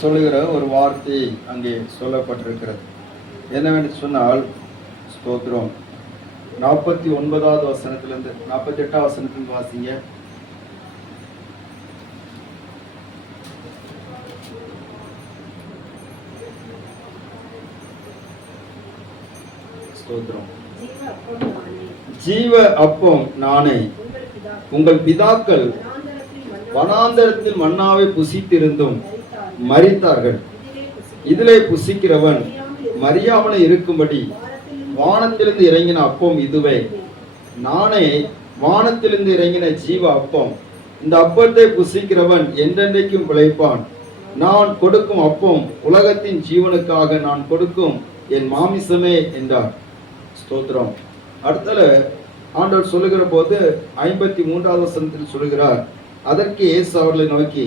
சொல்லுகிற ஒரு வார்த்தை அங்கே சொல்லப்பட்டிருக்கிறது. என்னவென்று சொன்னால், ஸ்தோத்திரம், 49வது வசனத்திலிருந்து 48வது வசனத்திலிருந்து வாசிங்க. ஸ்தோத்திரம். ஜீவ அப்பம் நானே, உங்கள் பிதாக்கள் வனாந்தரத்தில் மன்னாவை புசித்திருந்தும் மரித்தார்கள். இதிலே புசிக்கிறவன் மரியாமலே இருக்கும்படி வானத்திலிருந்து இறங்கின அப்பம் இதுவே. நானே வானத்திலிருந்து இறங்கின ஜீவ அப்பம். இந்த அப்பத்தை புசிக்கிறவன் என்றென்றைக்கும் பிழைப்பான். நான் கொடுக்கும் அப்பம் உலகத்தின் ஜீவனுக்காக நான் கொடுக்கும் என் மாமிசமே என்றார். ஸ்தோத்திரம். அடுத்தல ஆண்டவர் சொல்லுகிற போது 53வது வசனத்தில் சொல்லுகிறார், அதற்கு இயேசு அவர்களை நோக்கி,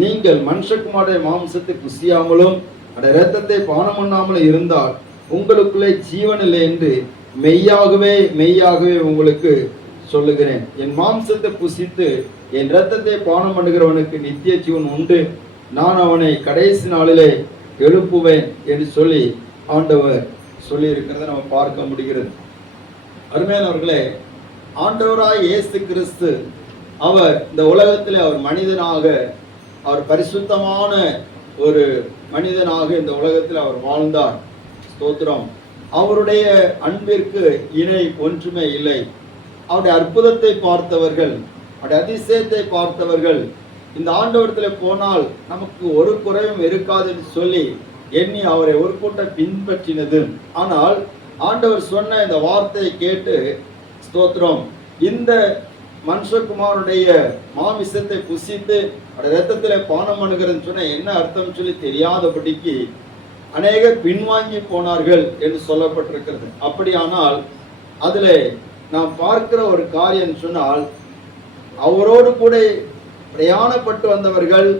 நீங்கள் மனுஷகுமாரனுடைய மாம்சத்தை புசியாமலும் இரத்தத்தை பானம் பண்ணாமலும் இருந்தால் உங்களுக்குள்ளே ஜீவன் இல்லை என்று மெய்யாகவே மெய்யாகவே உங்களுக்கு சொல்லுகிறேன். என் மாம்சத்தை புசித்து என் இரத்தத்தை பானம் பண்ணுகிறவனுக்கு நித்திய ஜீவன் உண்டு, நான் அவனை கடைசி நாளிலே எழுப்புவேன் என்று சொல்லி ஆண்டவர் சொல்லி இருக்கிறத நம்ம பார்க்க முடிகிறது. அருமையானவர்களே, ஆண்டவராய் இயேசு கிறிஸ்து அவர் இந்த உலகத்திலே அவர் மனிதனாக, அவர் பரிசுத்தமான ஒரு மனிதனாக இந்த உலகத்தில் அவர் வாழ்ந்தார். ஸ்தோத்திரம். அவருடைய அன்பிற்கு இணை ஒன்றுமே இல்லை. அவருடைய அற்புதத்தை பார்த்தவர்கள், அவருடைய அதிசயத்தை பார்த்தவர்கள் இந்த ஆண்டவரத்தில் போனால் நமக்கு ஒரு குறையும் இருக்காது என்று சொல்லி எண்ணி அவரை ஒரு கூட்டம் பின்பற்றினது. ஆனால் ஆண்டவர் சொன்ன இந்த வார்த்தையை கேட்டு, ஸ்தோத்திரம், இந்த மனுஷகுமாரனுடைய மாமிசத்தை புசித்து இரத்தத்தில் பானம் பண்ணுகிறன்னு சொன்ன என்ன அர்த்தம் சொல்லி தெரியாதபடிக்கு அநேகர் பின்வாங்கி போனார்கள் என்று சொல்லப்பட்டிருக்கிறது. அப்படியானால் அதில் நாம் பார்க்கிற ஒரு காரியம் சொன்னால், அவரோடு கூட பிரயாணப்பட்டு வந்தவர்கள்,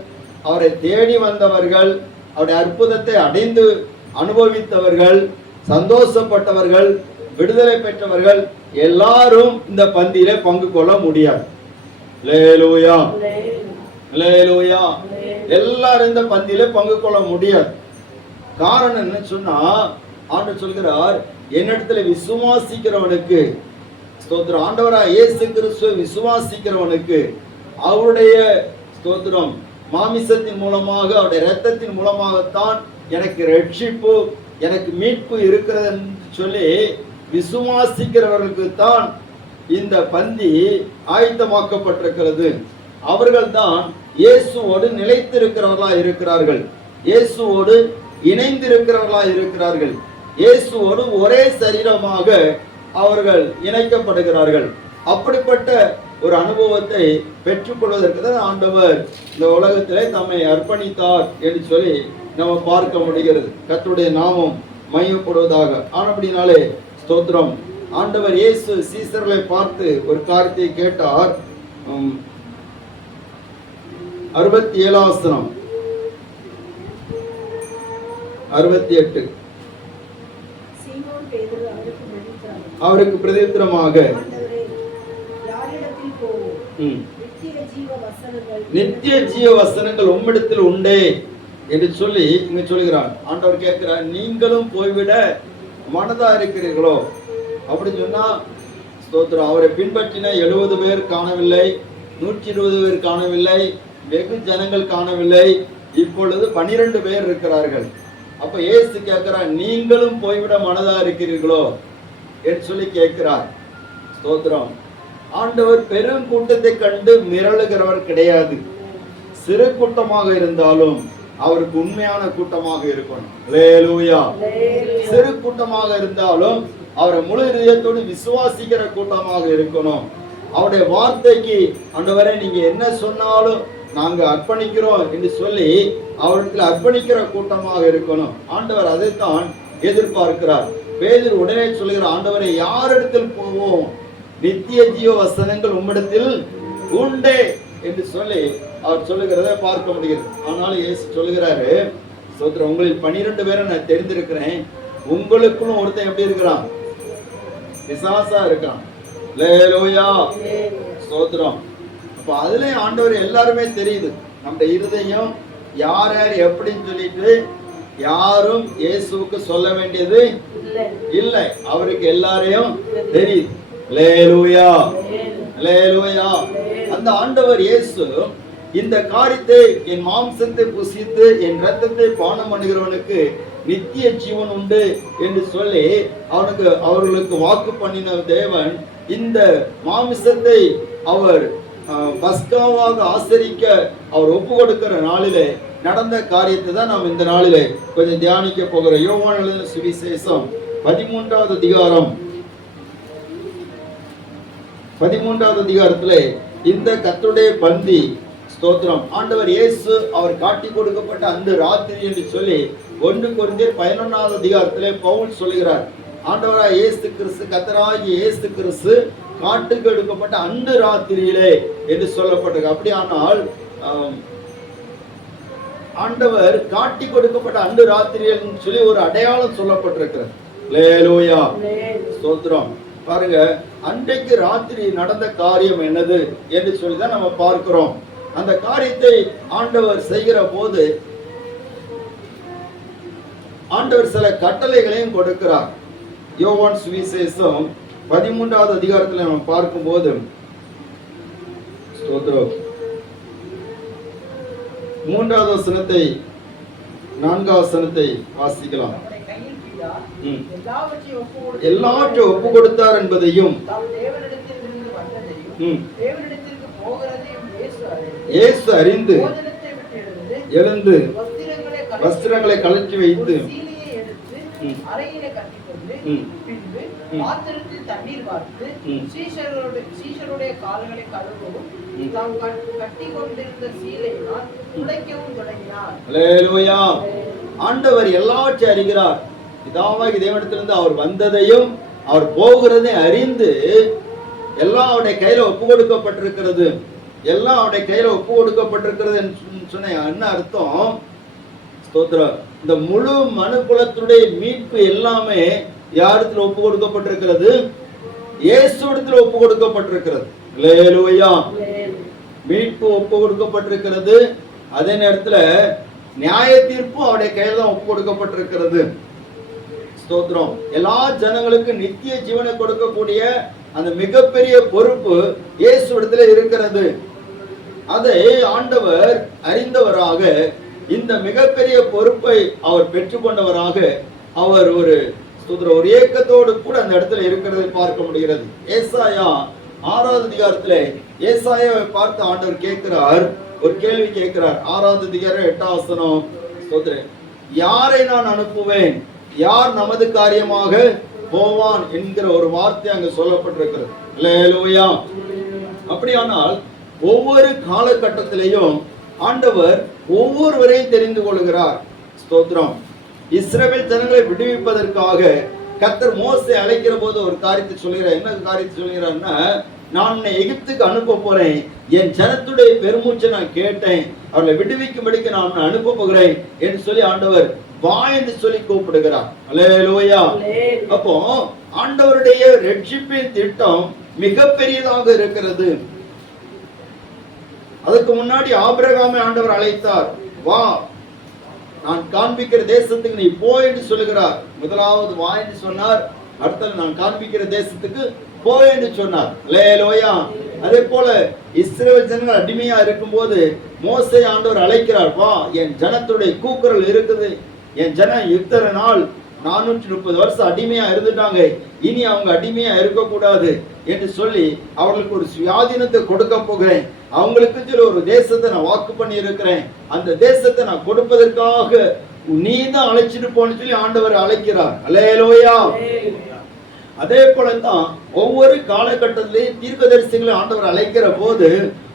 அவரை தேடி வந்தவர்கள், அவருடைய அற்புதத்தை அடைந்து அனுபவித்தவர்கள், சந்தோஷப்பட்டவர்கள், விடுதலை பெற்றவர்கள் எல்லாரும் இந்த பந்தியிலே பங்கு கொள்ள முடியாது. அல்லேலூயா, அல்லேலூயா. எல்லாரும் இந்த பந்தியிலே பங்கு கொள்ள முடியாது. காரணம் என்ன சொன்னா, ஆண்டவர் சொல்கிறார், என்னிடத்துல விசுவாசிக்கிறவனுக்கு, ஸ்தோத்திரம், ஆண்டவராய் இயேசு கிறிஸ்துவை விசுவாசிக்கிறவனுக்கு அவருடைய, ஸ்தோத்திரம், மாமிசத்தின் மூலமாக அவருடைய இரத்தத்தின் மூலமாகத்தான் எனக்கு ரட்சிப்பு, எனக்கு மீட்பு இருக்கிறது என்று சொல்லி விசுவாசிக்கிறவர்களுக்கு தான் இந்த பந்தி ஆயத்தமாக்கப்பட்டிருக்கிறது. அவர்கள் தான் இயேசுவோடு நிலைத்திருக்கிறவர்களா இருக்கிறார்கள், இயேசுவோடு இணைந்திருக்கிறவர்களா இருக்கிறார்கள், இயேசுவோடு ஒரே சரீரமாக அவர்கள் இணைக்கப்படுகிறார்கள். அப்படிப்பட்ட ஒரு அனுபவத்தை பெற்றுக்கொள்வதற்கு தான் ஆண்டவர் இந்த உலகத்திலே தம்மை அர்ப்பணித்தார் என்று சொல்லி நம்ம பார்க்க முடிகிறது. கர்த்தருடைய நாமம் மையப்படுவதாக. ஆனபடினாலே ஸ்தோத்திரம், ஆண்டவர் இயேசு சீசர்களை பார்த்து ஒரு காரியத்தை கேட்டார். 67 வசனம், 68. அவருக்கு பிரதித்திரமாக, நித்திய ஜீவ வசனங்கள் உம்மிடத்தில் உண்டே என்று சொல்லி இங்க சொல்கிறார். ஆண்டவர் கேட்கிறார், நீங்களும் போய்விட மனதா இருக்கிறீர்களோ அப்படி சொன்னா, ஸ்தோத்திரம், அவரை பின்பற்றின 70 பேர் காணவில்லை, 120 பேர் காணவில்லை, வெகு ஜனங்கள் காணவில்லை, இப்பொழுது 12 பேர் இருக்கிறார்கள். அப்ப இயேசு கேட்கிறார், நீங்களும் போய்விட மனதா இருக்கிறீர்களோ என்று சொல்லி கேட்கிறார். ஸ்தோத்திரம். ஆண்டவர் பெரும் கூட்டத்தை கண்டு மிரளுகிறவர் கிடையாது. சிறு கூட்டமாக இருந்தாலும் அவருக்கு உண்மையான கூட்டமாக இருக்கணும். அல்லேலூயா. சிறு கூட்டமாக இருந்தாலும் அவரை முழு இதயத்தோடு விசுவாசிக்கிற கூட்டமாக இருக்கணும். அவருடைய வார்த்தைக்கு, ஆண்டவரே நீங்க என்ன சொன்னாலும் நாங்க அர்ப்பணிக்கிறோம் என்று சொல்லி அவருக்கு அர்ப்பணிக்கிற கூட்டமாக இருக்கணும். ஆண்டவர் அதைத்தான் எதிர்பார்க்கிறார். பேதுரு உடனே சொல்லுகிற, ஆண்டவரை யாரிடத்தில் போவோம், நித்திய ஜீவ வசனங்கள் உம்மிடத்தில் உண்டே என்று சொல்லி அவர் சொல்லுகிறத பார்க்க முடிகிறது. ஆனாலும் இயேசு சொல்லுகிறாரு, ஸ்தோத்திரம், உங்களில் 12 பேரை நான் தெரிந்திருக்கிறேன், உங்களுக்குள்ளும் ஒருத்தன் எப்படி இருக்கிறான், பிசாசா இருக்கான். அல்லேலூயா, ஸ்தோத்திரம். அப்ப அதுல ஆண்டவர் எல்லாருமே தெரியுது. நம்முடைய இருதயம் யார் யார் எப்படின்னு சொல்லிட்டு யாரும் இயேசுவுக்கு சொல்ல வேண்டியது இல்லை. அவருக்கு எல்லாரையும் தெரியும். அல்லேலூயா, அல்லேலூயா. அந்த ஆண்டவர் இயேசு இந்த காரியத்தை, என் மாம்சத்தை புசித்து என் இரத்தத்தை பானம் பண்ணுகிறவனுக்கு நித்திய ஜீவன் உண்டு என்று சொல்லி அவர்களுக்கு வாக்கு பண்ணின தேவன் இந்த மாமிசத்தை அவர் பஸ்காவாக ஆசரிக்க அவர் ஒப்பு கொடுக்கிற நாளிலே நடந்த காரியத்தை தான் நாம் இந்த நாளிலே கொஞ்சம் தியானிக்க போகிறோம். யோவான் எழுதின சுவிசேஷம் 13வது அதிகாரம் 13வது அதிகாரத்திலே இந்த கர்த்தருடைய பந்தி ஸ்தோத்திரம் ஆண்டவர் இயேசு அவர் காட்டி கொடுக்கப்பட்ட அந்த ராத்திரி என்று சொல்லி 1 கொரிந்தியர் 11வது அதிகாரத்திலே பவுல் சொல்கிறார். ஆண்டவராய் இயேசு கிறிஸ்து, கர்த்தராகிய இயேசு கிறிஸ்து காட்டுக்கு எடுக்கப்பட்ட அந்த ராத்திரியிலே என்று சொல்லப்பட்டிருக்கு. அப்படியானால் ஆண்டவர் காட்டி கொடுக்கப்பட்ட அந்த ராத்திரியில் சொல்லி ஒரு அடையாளம் சொல்லப்பட்டிருக்கிறது. அல்லேலூயா, ஸ்தோத்திரம். பாருங்க, அன்றைக்கு ராத்திரி நடந்த காரியம் என்னது என்று சொல்லிதான் நம்ம பார்க்கிறோம். அந்த காரியத்தை ஆண்டவர் செய்கிற போது ஆண்டவர் சில கட்டளைகளையும் கொடுக்கிறார். யோவான் சுவிசேஷம் 13வது அதிகாரத்தில் நம்ம பார்க்கும்போது ஸ்தோத்திரம் 3வது வசனத்தை 4வது வசனத்தை வாசிக்கலாம். எல்லாவற்றையும் ஒப்பு கொடுத்தார் என்பதையும் இயேசு அறிந்து எழுந்து வஸ்திரங்களை கழற்றி வைத்து தண்ணீர் வார்த்து சீஷருடைய கால்களை கழுவவும் தாம் கட்டி கொண்டிருந்த சீலையினால் துடைக்கவும் தொடங்கினார். அல்லேலூயா. ஆண்டவர் எல்லாவற்றையும் அறிகிறார். பிதாவாகிய தேவனிடத்திலிருந்து அவர் வந்ததையும் அவர் போகிறதை அறிந்து எல்லாம் அவருடைய கையில ஒப்பு கொடுக்கப்பட்டிருக்கிறது. எல்லாம் அவருடைய கையில ஒப்பு கொடுக்கப்பட்டிருக்கிறது சொன்ன என்ன அர்த்தம்? ஸ்தோத்திரம். இந்த முழு மனுக்குலத்துடைய மீட்பு எல்லாமே யாரிடத்தில் ஒப்பு கொடுக்கப்பட்டிருக்கிறது? இயேசுவிடத்தில் ஒப்பு கொடுக்கப்பட்டிருக்கிறது. அல்லேலூயா. மீட்பு ஒப்பு கொடுக்கப்பட்டிருக்கிறது. அதே நேரத்தில் நியாய தீர்ப்பு அவருடைய கையில் தான் ஒப்பு கொடுக்கப்பட்டிருக்கிறது. ஸ்தோத்திரம். எல்லா ஜனங்களுக்கும் நித்திய ஜீவனை கொடுக்கக்கூடிய அந்த மிகப்பெரிய பொறுப்பு இயேசுவிடத்தில் இருக்கிறது. அதை ஆண்டவர் அறிந்தவராக இந்த மிகப்பெரிய பொறுப்பை அவர் பெற்றுக்கொண்டவராக அவர் ஒரு ஏக்கத்தோடு கூட அந்த இடத்துல இருக்கிறதை பார்க்க முடிகிறது. ஏசாயா 6வது அதிகாரத்திலே ஏசாயாவை பார்த்து ஆண்டவர் கேட்கிறார், ஒரு கேள்வி கேட்கிறார். 6வது அதிகாரம் 8வது வசனம். ஸ்தோத்திரம். யாரை நான் அனுப்புவேன், யார் நமது காரியமாக போவான் என்கிற ஒரு வார்த்தை அங்கு சொல்லப்பட்டிருக்கிறது. அல்லேலூயா. அப்படியானால் ஒவ்வொரு காலகட்டத்திலையும் ஆண்டவர் ஒவ்வொருவரையும் தெரிந்து கொள்கிறார். ஸ்தோத்திரம். இஸ்ரவேல் ஜனங்களை விடுவிப்பதற்காக கர்த்தர் மோசே அழைக்கிற போது ஒரு காரியத்தை சொல்கிறார். என்ன காரியத்தை சொல்கிறார்னா, நான் உன்னை எகிப்துக்கு அனுப்ப போறேன், என் ஜனத்துடைய பெருமூச்சை நான் கேட்டேன், அவர்களை விடுவிக்கும்படிக்கு நான் உன்னை அனுப்ப போகிறேன் என்று சொல்லி ஆண்டவர் வா என்று சொல்லி கூப்பிடுகிறார். அல்லேலூயா. அப்போ ஆண்டவருடைய ரட்சிப்பின் திட்டம் மிகப்பெரியதாக இருக்கிறது. அதுக்கு முன்னாடி ஆபிரகாமை ஆண்டவர் அழைத்தார், வா நான் காண்பிக்கிற தேசத்துக்கு நீ போ என்று சொல்லுகிறார். முதலாவது வா என்று சொன்னார், அடுத்தது நான் காண்பிக்கிற தேசத்துக்கு போ என்று சொன்னார். அல்லேலூயா. அதே போல இஸ்ரவேல் ஜனங்கள் அடிமையா இருக்கும் போது மோசே ஆண்டவர் அழைக்கிறார், வா என் ஜனத்துடைய கூக்குரல் இருக்குது, என் ஜனம் இத்தனை நாள் 430 வருஷம் அடிமையா இருந்துட்டாங்க, இனி அவங்க அடிமையா இருக்கக்கூடாது என்று சொல்லி அவர்களுக்கு ஒரு சுயாதீனத்தை கொடுக்க போகிறேன், அவங்களுக்கு சில ஒரு தேசத்தை நான் வாக்கு பண்ணி இருக்கிறேன், அந்த தேசத்தை நான் கொடுப்பதற்காக நீ தான் அழைச்சிட்டு போன்னு சொல்லி ஆண்டவர் அழைக்கிறார். அல்லேலூயா. அதே போலதான் ஒவ்வொரு காலகட்டத்திலையும் தீர்க்கதரிசிகளை ஆண்டவர் அழைக்கிற போது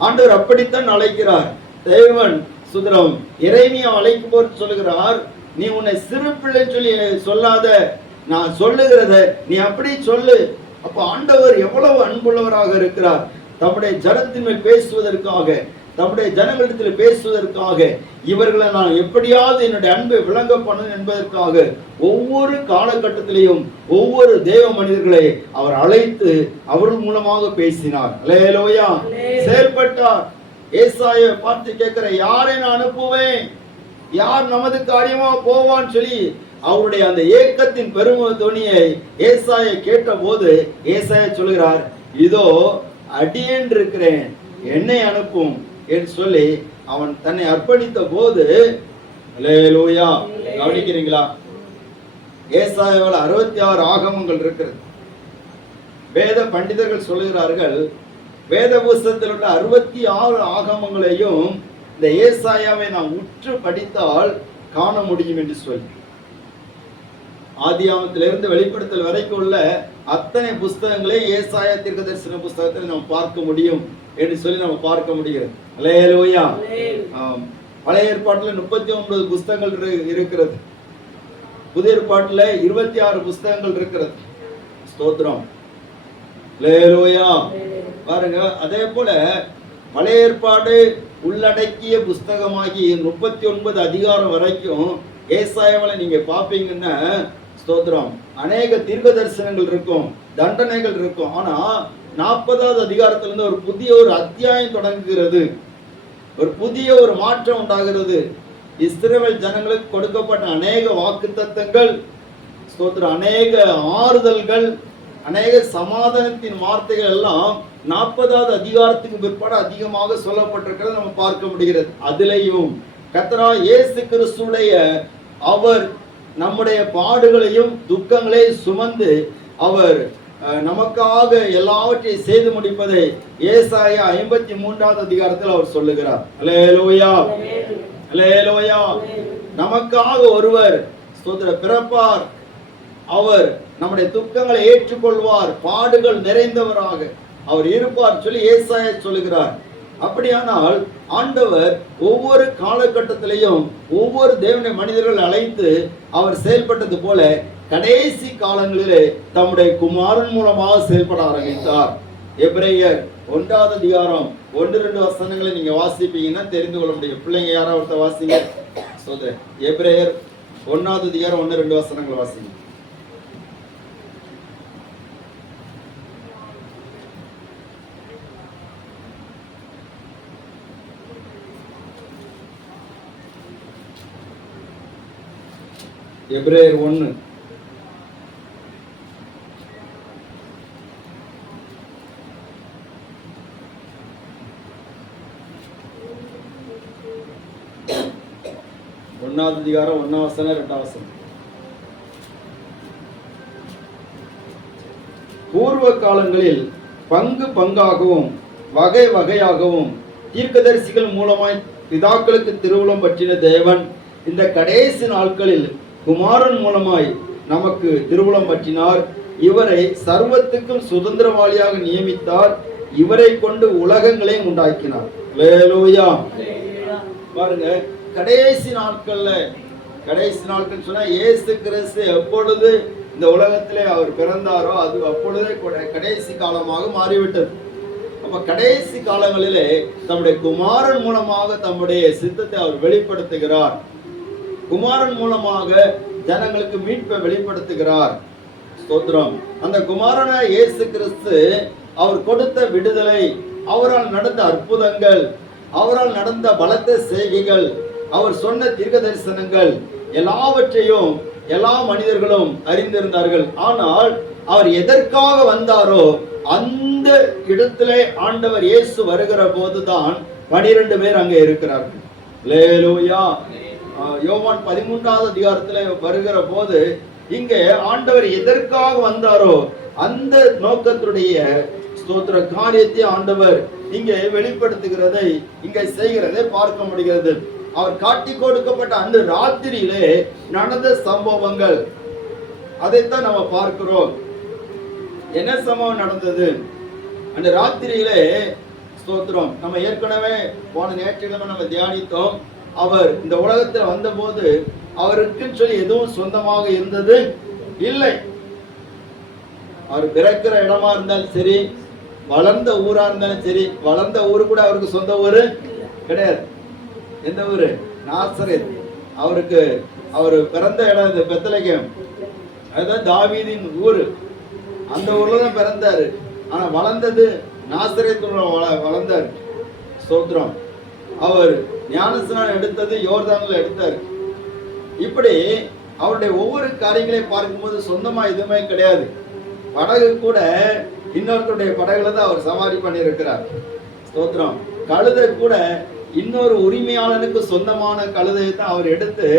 ஆண்டவர் அப்படித்தான் அழைக்கிறார். தேவன் சுதரம் எரேமியா அழைக்கும் போது சொல்லுகிறார், நீ உன்னை சிறு பிள்ளைன்னு சொல்லி சொல்லாத, நான் சொல்லுகிறத நீ அப்படி சொல்லு. அப்ப ஆண்டவர் எவ்வளவு அன்புள்ளவராக இருக்கிறார். தம்முடைய ஜனத்தின் மேல் பேசுவதற்காக, தம்முடைய ஜனங்களிடத்தில் பேசுவதற்காக, இவர்களை நான் எப்படியாவது என்னுடைய அன்பை விளங்க பண்ணணும் என்பதற்காக ஒவ்வொரு காலகட்டத்திலையும் ஒவ்வொரு தேவ மனிதர்களை அவர் அழைத்து அவர்கள் மூலமாக பேசினார். அல்லேலூயா. செயல்பட்டார். ஏசாயை பார்த்து கேட்கிற, யாரை நான் அனுப்புவேன், யார் நமது காரியமா போவான்னு சொல்லி அவருடைய அந்த ஏக்கத்தின் பெருமை துணியை ஏசாயா கேட்ட போது ஏசாயா சொல்கிறார், இதோ அடியேன் இருக்கிறேன், என்னை அனுப்பும் என்று சொல்லி அவன் தன்னை அர்ப்பணித்த போது, அல்லேலூயா, கவனிக்கிறீங்களா? ஏசாயாவில் 66 ஆகமங்கள் இருக்கிறது. வேத பண்டிதர்கள் சொல்லுகிறார்கள், வேத புஸ்தகத்தில் உள்ள 66 ஆகமங்களையும் இந்த ஏசாயாவை நாம் உற்று படித்தால் காண முடியும் என்று சொல்லி, ஆதியாகமத்திலிருந்து வெளிப்படுத்தல் வரைக்கும் உள்ள அத்தனை புஸ்தகங்களே ஏசாயா தீர்க்கதரிசன புஸ்தகத்தில் நாம் பார்க்க முடியும் என்று சொல்லி நம்ம பார்க்க முடிகிறது. அல்லேலூயா. பழைய ஏற்பாட்டில் 39 புஸ்தகங்கள் இருக்கிறது. புதிய ஏற்பாட்டில் 26 புஸ்தகங்கள் இருக்கிறது. ஸ்தோத்திரம். அல்லேலூயா. பாருங்க, அதே போல பழைய ஏற்பாடு உள்ளடக்கிய புஸ்தகமாகி 39 அதிகாரம் வரைக்கும் ஏசாயாவில் நீங்க பாப்பீங்கன்னா, ஸ்தோத்திரம், அநேக தீர்க்க தரிசனங்கள் இருக்கும், தண்டனைகள் இருக்கும். ஆனா 40வது அதிகாரத்திலிருந்து ஒரு புதிய ஒரு அத்தியாயம் தொடங்குகிறது, ஒரு புதிய ஒரு மாற்றம் உண்டாகிறது. இஸ்ரவேல் ஜனங்களுக்கு கொடுக்கப்பட்ட அநேக வாக்குத்தத்தங்கள், ஸ்தோத்திரம், அநேக ஆறுதல்கள், அநேக சமாதானத்தின் வார்த்தைகள் எல்லாம் 40வது அதிகாரத்துக்கு பிற்பாடு அதிகமாக சொல்லப்பட்டிருக்கிறது நம்ம பார்க்க முடிகிறது. அதிலேயும் கர்த்தராகிய இயேசு கிறிஸ்துவுடைய அவர் நம்முடைய பாடுகளையும் துக்கங்களையும் சுமந்து அவர் நமக்காக எல்லாவற்றையும் செய்து முடிப்பதை ஏசாயா 53வது அதிகாரத்தில் அவர் சொல்லுகிறார். அல்லேலூயா, அல்லேலூயா. நமக்காக ஒருவர் ஸ்தோத்திரம் பிறப்பார், அவர் நம்முடைய துக்கங்களை ஏற்றுக்கொள்வார், பாடுகள் நிறைந்தவராக அவர் இருப்பார் சொல்லி ஏசாயா சொல்லுகிறார். அப்படியானால் ஆண்டவர் ஒவ்வொரு காலகட்டத்திலையும் ஒவ்வொரு தேவனுடைய மனிதர்கள் அழைத்து அவர் செயல்பட்டது போல கடைசி காலங்களிலே தம்முடைய குமாரன் மூலமாக செயல்பட ஆரம்பித்தார். எபிரேயர் 1வது அதிகாரம் 1-2 வசனங்களை நீங்க வாசிப்பீங்கன்னா தெரிந்து கொள்ள முடியும். பிள்ளைங்க யாராவது வாசிங்க. எபிரேயர் 1வது அதிகாரம் 1-2 வசனங்களை வாசிங்க. எபிரேயர் 1. ஒன்னாவது அதிகாரம் 1ஆம் வசனம் 2ஆம் வசனம். பூர்வ காலங்களில் பங்கு பங்காகவும் வகை வகையாகவும் தீர்க்கதரிசிகள் மூலமாய் பிதாக்களுக்கு திருவுளம் பற்றின தேவன் இந்த கடைசி நாட்களில் குமாரன் மூலமாய் நமக்கு திருவுளம் பற்றினார். இவரை சர்வத்துக்கும் சுதந்திரவாளியாக நியமித்தார். இவரை கொண்டு உலகங்களை உண்டாக்கினார். அல்லேலூயா. பாருங்க, கடைசி நாட்கள்ல, கடைசி நாட்கள் சொன்னா இயேசு கிறிஸ்து எப்பொழுது இந்த உலகத்திலே அவர் பிறந்தாரோ அது அப்பொழுதே கடைசி காலமாக மாறிவிட்டது. அப்ப கடைசி காலங்களிலே தம்முடைய குமாரன் மூலமாக தம்முடைய சித்தத்தை அவர் வெளிப்படுத்துகிறார். குமாரன் மூலமாக ஜனங்களுக்கு மீட்பை வெளிப்படுத்துகிறார். ஸ்தோத்திரம். அந்த குமாரனான இயேசு கிறிஸ்து அவர் கொடுத்த விடுதலை, அவரால் நடந்த அற்புதங்கள், அவரால் நடந்த பலத்த செய்கைகள், அவர் சொன்ன தீர்க்க தரிசனங்கள் எல்லாவற்றையும் எல்லா மனிதர்களும் அறிந்திருந்தார்கள். ஆனால் அவர் எதற்காக வந்தாரோ அந்த இடத்திலே ஆண்டவர் இயேசு வருகிற போதுதான் 12 பேர் அங்கே இருக்கிறார்கள். அல்லேலூயா. யோவான் 13வது அதிகாரத்துல வருகிற போது இங்கே ஆண்டவர் எதற்காக வந்தாரோ அந்த நோக்கத்துடைய ஸ்தோத்திர காரியத்தை ஆண்டவர் இங்கே வெளிப்படுத்துகிறதை, இங்கே செய்கிறதை பார்க்க முடிகிறது. அவர் காட்டி கொடுக்கப்பட்ட அந்த ராத்திரியிலே நடந்த சம்பவங்கள், அதைத்தான் நம்ம பார்க்கிறோம். என்ன சம்பவம் நடந்தது அந்த ராத்திரியிலே? ஸ்தோத்திரம். நம்ம ஏற்கனவே போன ஞாயிற்றுக்கிழமை நம்ம தியானித்தோம். அவர் இந்த உலகத்தில் வந்த போது அவருக்குன்னு சொல்லி எதுவும் சொந்தமாக இருந்தது இல்லை. அவர் பிறக்கிற இடமா இருந்தாலும் சரி, வளர்ந்த ஊரா இருந்தாலும் சரி, வளர்ந்த ஊரு கூட அவருக்கு சொந்த ஊரு கிடையாது. எந்த ஊரு? நாசரேத். அவருக்கு அவர் பிறந்த இடம் இந்த பெத்லகேம், அதுதான் தாவீதின் ஊரு. அந்த ஊர்ல தான் பிறந்தாரு. ஆனா வளர்ந்தது நாசரேத் வளர்ந்தார். ஸ்தோத்திரம். அவர் ஞானஸ்நானம் எடுத்தது யோர்தான்ல எடுத்தாரு. இப்படி அவருடைய ஒவ்வொரு காரியங்களையும் பார்க்கும்போது சொந்தமா எதுவுமே கிடையாது. படகு கூட இன்னொருத்தருடைய படகுல தான் அவர் சவாரி பண்ணியிருக்கிறார். ஸ்தோத்திரம். கழுதை கூட இன்னொரு உரிமையாளனுக்கு சொந்தமான கழுதையை தான் அவர் எடுத்து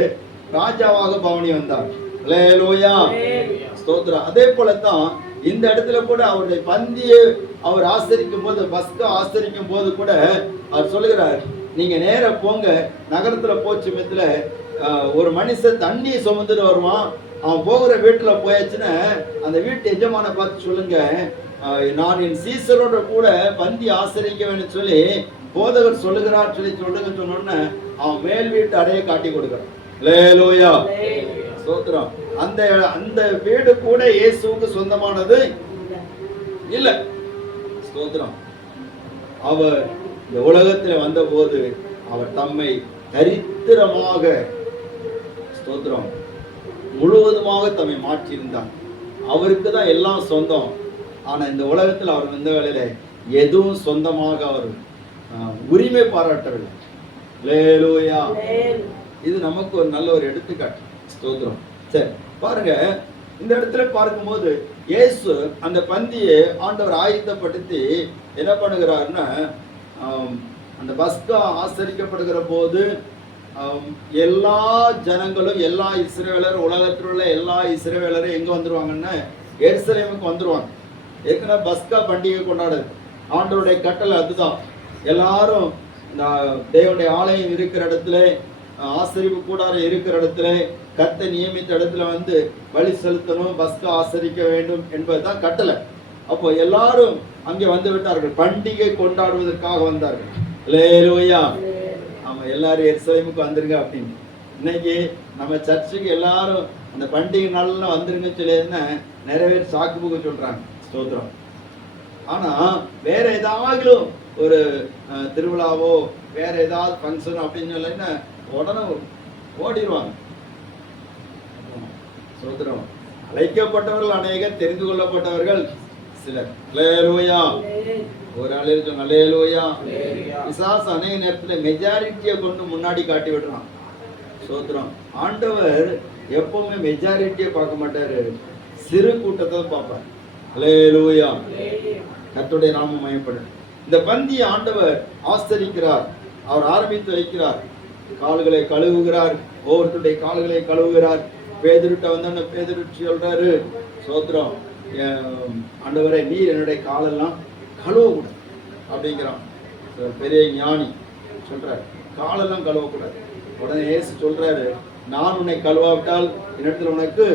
ராஜாவாக பவனி வந்தார். அல்லேலூயா. ஸ்தோத்திரம். அதே போலத்தான் இந்த இடத்துல கூட அவருடைய பந்தியை அவர் ஆசரிக்கும் போது, பஸ்கா ஆசரிக்கும் போது கூட அவர் சொல்லுகிறார், நீங்க நேர போங்க, நகரத்துல போச்சு மெத்துல ஒரு மனுஷன் தண்ணியை சுமந்துட்டு வருவான், அவன் போகிற வீட்டுல போயாச்சுன்னா அந்த வீட்டு எஜமான பார்த்து சொல்லுங்க, நான் என் சீசரோட கூட பந்தி ஆசரிக்க வேண்டும் சொல்லி போதகர் சொல்லுகிறார் சொல்லி சொல்லுங்க சொன்னோன்னு அவன் மேல் வீட்டு அறையை காட்டி கொடுக்கிறான். அல்லேலூயா. ஸ்தோத்திரம். அந்த அந்த வீடு கூட இயேசுவுக்கு சொந்தமானது இல்ல. ஸ்தோத்திரம். அவர் இந்த உலகத்தில் வந்த போது அவர் தம்மை தரித்திரமாக, ஸ்தோத்திரம், முழுவதுமாக தம்மை மாற்றியிருந்தார். அவருக்கு தான் எல்லாம் சொந்தம். ஆனா இந்த உலகத்தில் அவர் வந்த வேளையில எதுவும் சொந்தமாக அவர் உரிமை பாராட்டவில்லை. அல்லேலூயா. இது நமக்கு ஒரு நல்ல ஒரு எடுத்துக்காட்டு. ஸ்தோத்திரம். சரி பாருங்க, இந்த இடத்துல பார்க்கும்போது இயேசு அந்த பந்தியை ஆண்டவர் ஆயத்தப்படுத்தி என்ன பண்ணுகிறாருன்னா, அந்த பஸ்கா ஆசரிக்கப்படுகிற போது எல்லா ஜனங்களும், எல்லா இஸ்ரவேலரும், உலகத்தில் உள்ள எல்லா இஸ்ரவேலரும் எங்க வந்துருவாங்கன்னா எருசலேமுக்கு வந்துருவாங்க. ஏற்கனவே பஸ்கா பண்டிகை கொண்டாடுது. ஆண்டவருடைய கட்டளை அதுதான். எல்லாரும் தேவனுடைய ஆலயம் இருக்கிற இடத்துல, ஆசரிப்பு கூடாரம் இருக்கிற இடத்துல, கர்த்தர் நியமித்த இடத்துல வந்து பலி செலுத்தணும், பஸ்கா ஆசரிக்க வேண்டும் என்பதுதான் கட்டளை. அப்போ எல்லாரும் அங்கே வந்து விட்டார்கள், பண்டிகை கொண்டாடுவதற்காக வந்தார்கள். அல்லேலூயா. ஆமா, எல்லாரும் எருசலேமுக்கு வந்துருங்க அப்படின்னு. இன்னைக்கு நம்ம சர்ச்சுக்கு எல்லாரும் அந்த பண்டிகை நாள்ல வந்துருங்க சொல்லினா நிறைய பேர் சாக்கு போக சொல்றாங்க. ஸ்தோத்திரம். ஆனா வேற ஏதாவது ஒரு திருவிழாவோ வேற ஏதாவது ஃபங்க்ஷன் அப்படின்னு சொல்லினா உடனே ஓடிடுவாங்க. ஸ்தோத்திரம். அழைக்கப்பட்டவர்கள் அநேகர், தெரிந்து கொள்ளப்பட்டவர்கள் சிலர். அல்லேலூயா. ஒரு ஆளு சொன்ன அல்லேலூயா. பிசாசு அநேக நேரத்துல மெஜாரிட்டியை கொண்டு முன்னாடி காட்டி விடுறான். ஸ்தோத்திரம். ஆண்டவர் எப்பவுமே மெஜாரிட்டியை பார்க்க மாட்டாரு, சிறு கூட்டத்தை பார்ப்பார். அல்லேலூயா. கர்த்தருடைய நாமம் மகிமைப்படும். இந்த பந்தியை ஆண்டவர் ஆசரிக்கிறார். அவர் ஆரம்பித்து வைக்கிறார். கால்களை கழுவுகிறார், ஒவ்வொருத்தருடைய கால்களை கழுவுகிறார். பேதுருட்ட வந்தோன்னு பேதுரு சொல்றாரு, ஸ்தோத்திரம், ஆண்டவரே நீர் என்னுடைய காலெல்லாம் கழுவக்கூடாது அப்படிங்கிறான். பெரிய ஞானி சொல்றாரு, காலெல்லாம் கழுவக்கூடாது. உடனே இயேசு சொல்றாரு, நான் உன்னை கழுவாவிட்டால் என்னிடத்துல உனக்கு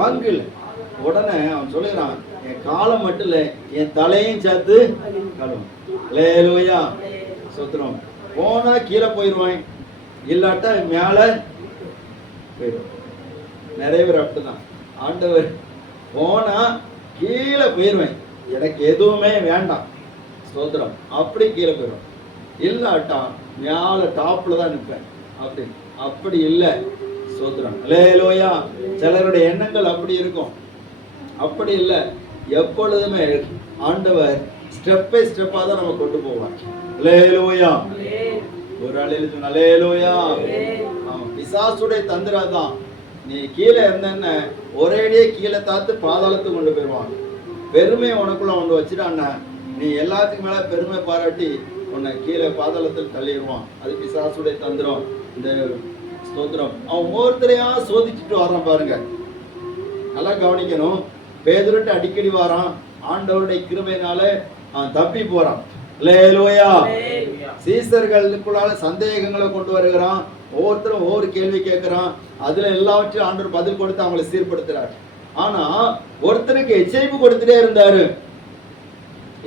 பங்கு இல்லை. உடனே அவன் சொல்லுகிறான், என் காலம் மட்டும் இல்லை, என் தலையும் சேர்த்து கழுவும். அல்லேலூயா. ஸ்தோத்திரம். போனா கீழே போயிடுவான், இல்லாட்டா மேல போயிடும். நிறைய பேர் அப்படிதான். ஆண்டவர் போனா கீழே போயிடுவேன், எனக்கு எதுவுமே வேண்டாம், ஸ்தோத்திரம், அப்படி கீழே போயிடும். இல்லாட்டா மேல டாப்ல தான் நிற்பேன் அப்படி. அப்படி இல்லை. ஸ்தோத்திரம். அல்லேலூயா. சிலருடைய எண்ணங்கள் அப்படி இருக்கும். அப்படி இல்லை. எப்பொழுதுமே ஆண்டவர் ஸ்டெப் பை ஸ்டெப்பா தான் நம்ம கொண்டு போவார். அல்லேலூயா. ஒரு ஆளில் சொன்ன அல்லேலூயா. பிசாசுடைய தந்திரம் தான், நீ கீழே இருந்தேன்னு ஒரேடியே கீழே தாத்து பாதாளத்துக்கு கொண்டு போயிடுவான். பெருமை உனக்குள்ள ஒன்று வச்சுட்டான்னா நீ எல்லாத்துக்கு மேல பெருமை பாராட்டி உன்னை கீழே பாதாளத்தில் தள்ளிடுவான். அது பிசாசுடைய தந்திரம். இந்த ஸ்தோத்திரம். அவன் ஒவ்வொருத்தரையா சோதிச்சுட்டு வரான் பாருங்க, நல்லா கவனிக்கணும். பேதுருட்டு அடிக்கடி வாரான், ஆண்டவருடைய கிருபையினால அவன் தப்பி போறான். அல்லேலூயா. சீசர்களுக்குள்ளால சந்தேகங்களை கொண்டு வருகிறான். ஒவ்வொருத்தரும் ஒவ்வொரு கேள்வி கேட்கிறான். அதுல எல்லாவற்றையும் ஆண்டவர் பதில் கொடுத்து அவங்களை சீர்படுத்துறாரு. ஆனா ஒருத்தருக்கு எச்சரிப்பு கொடுத்துட்டே இருந்தாரு.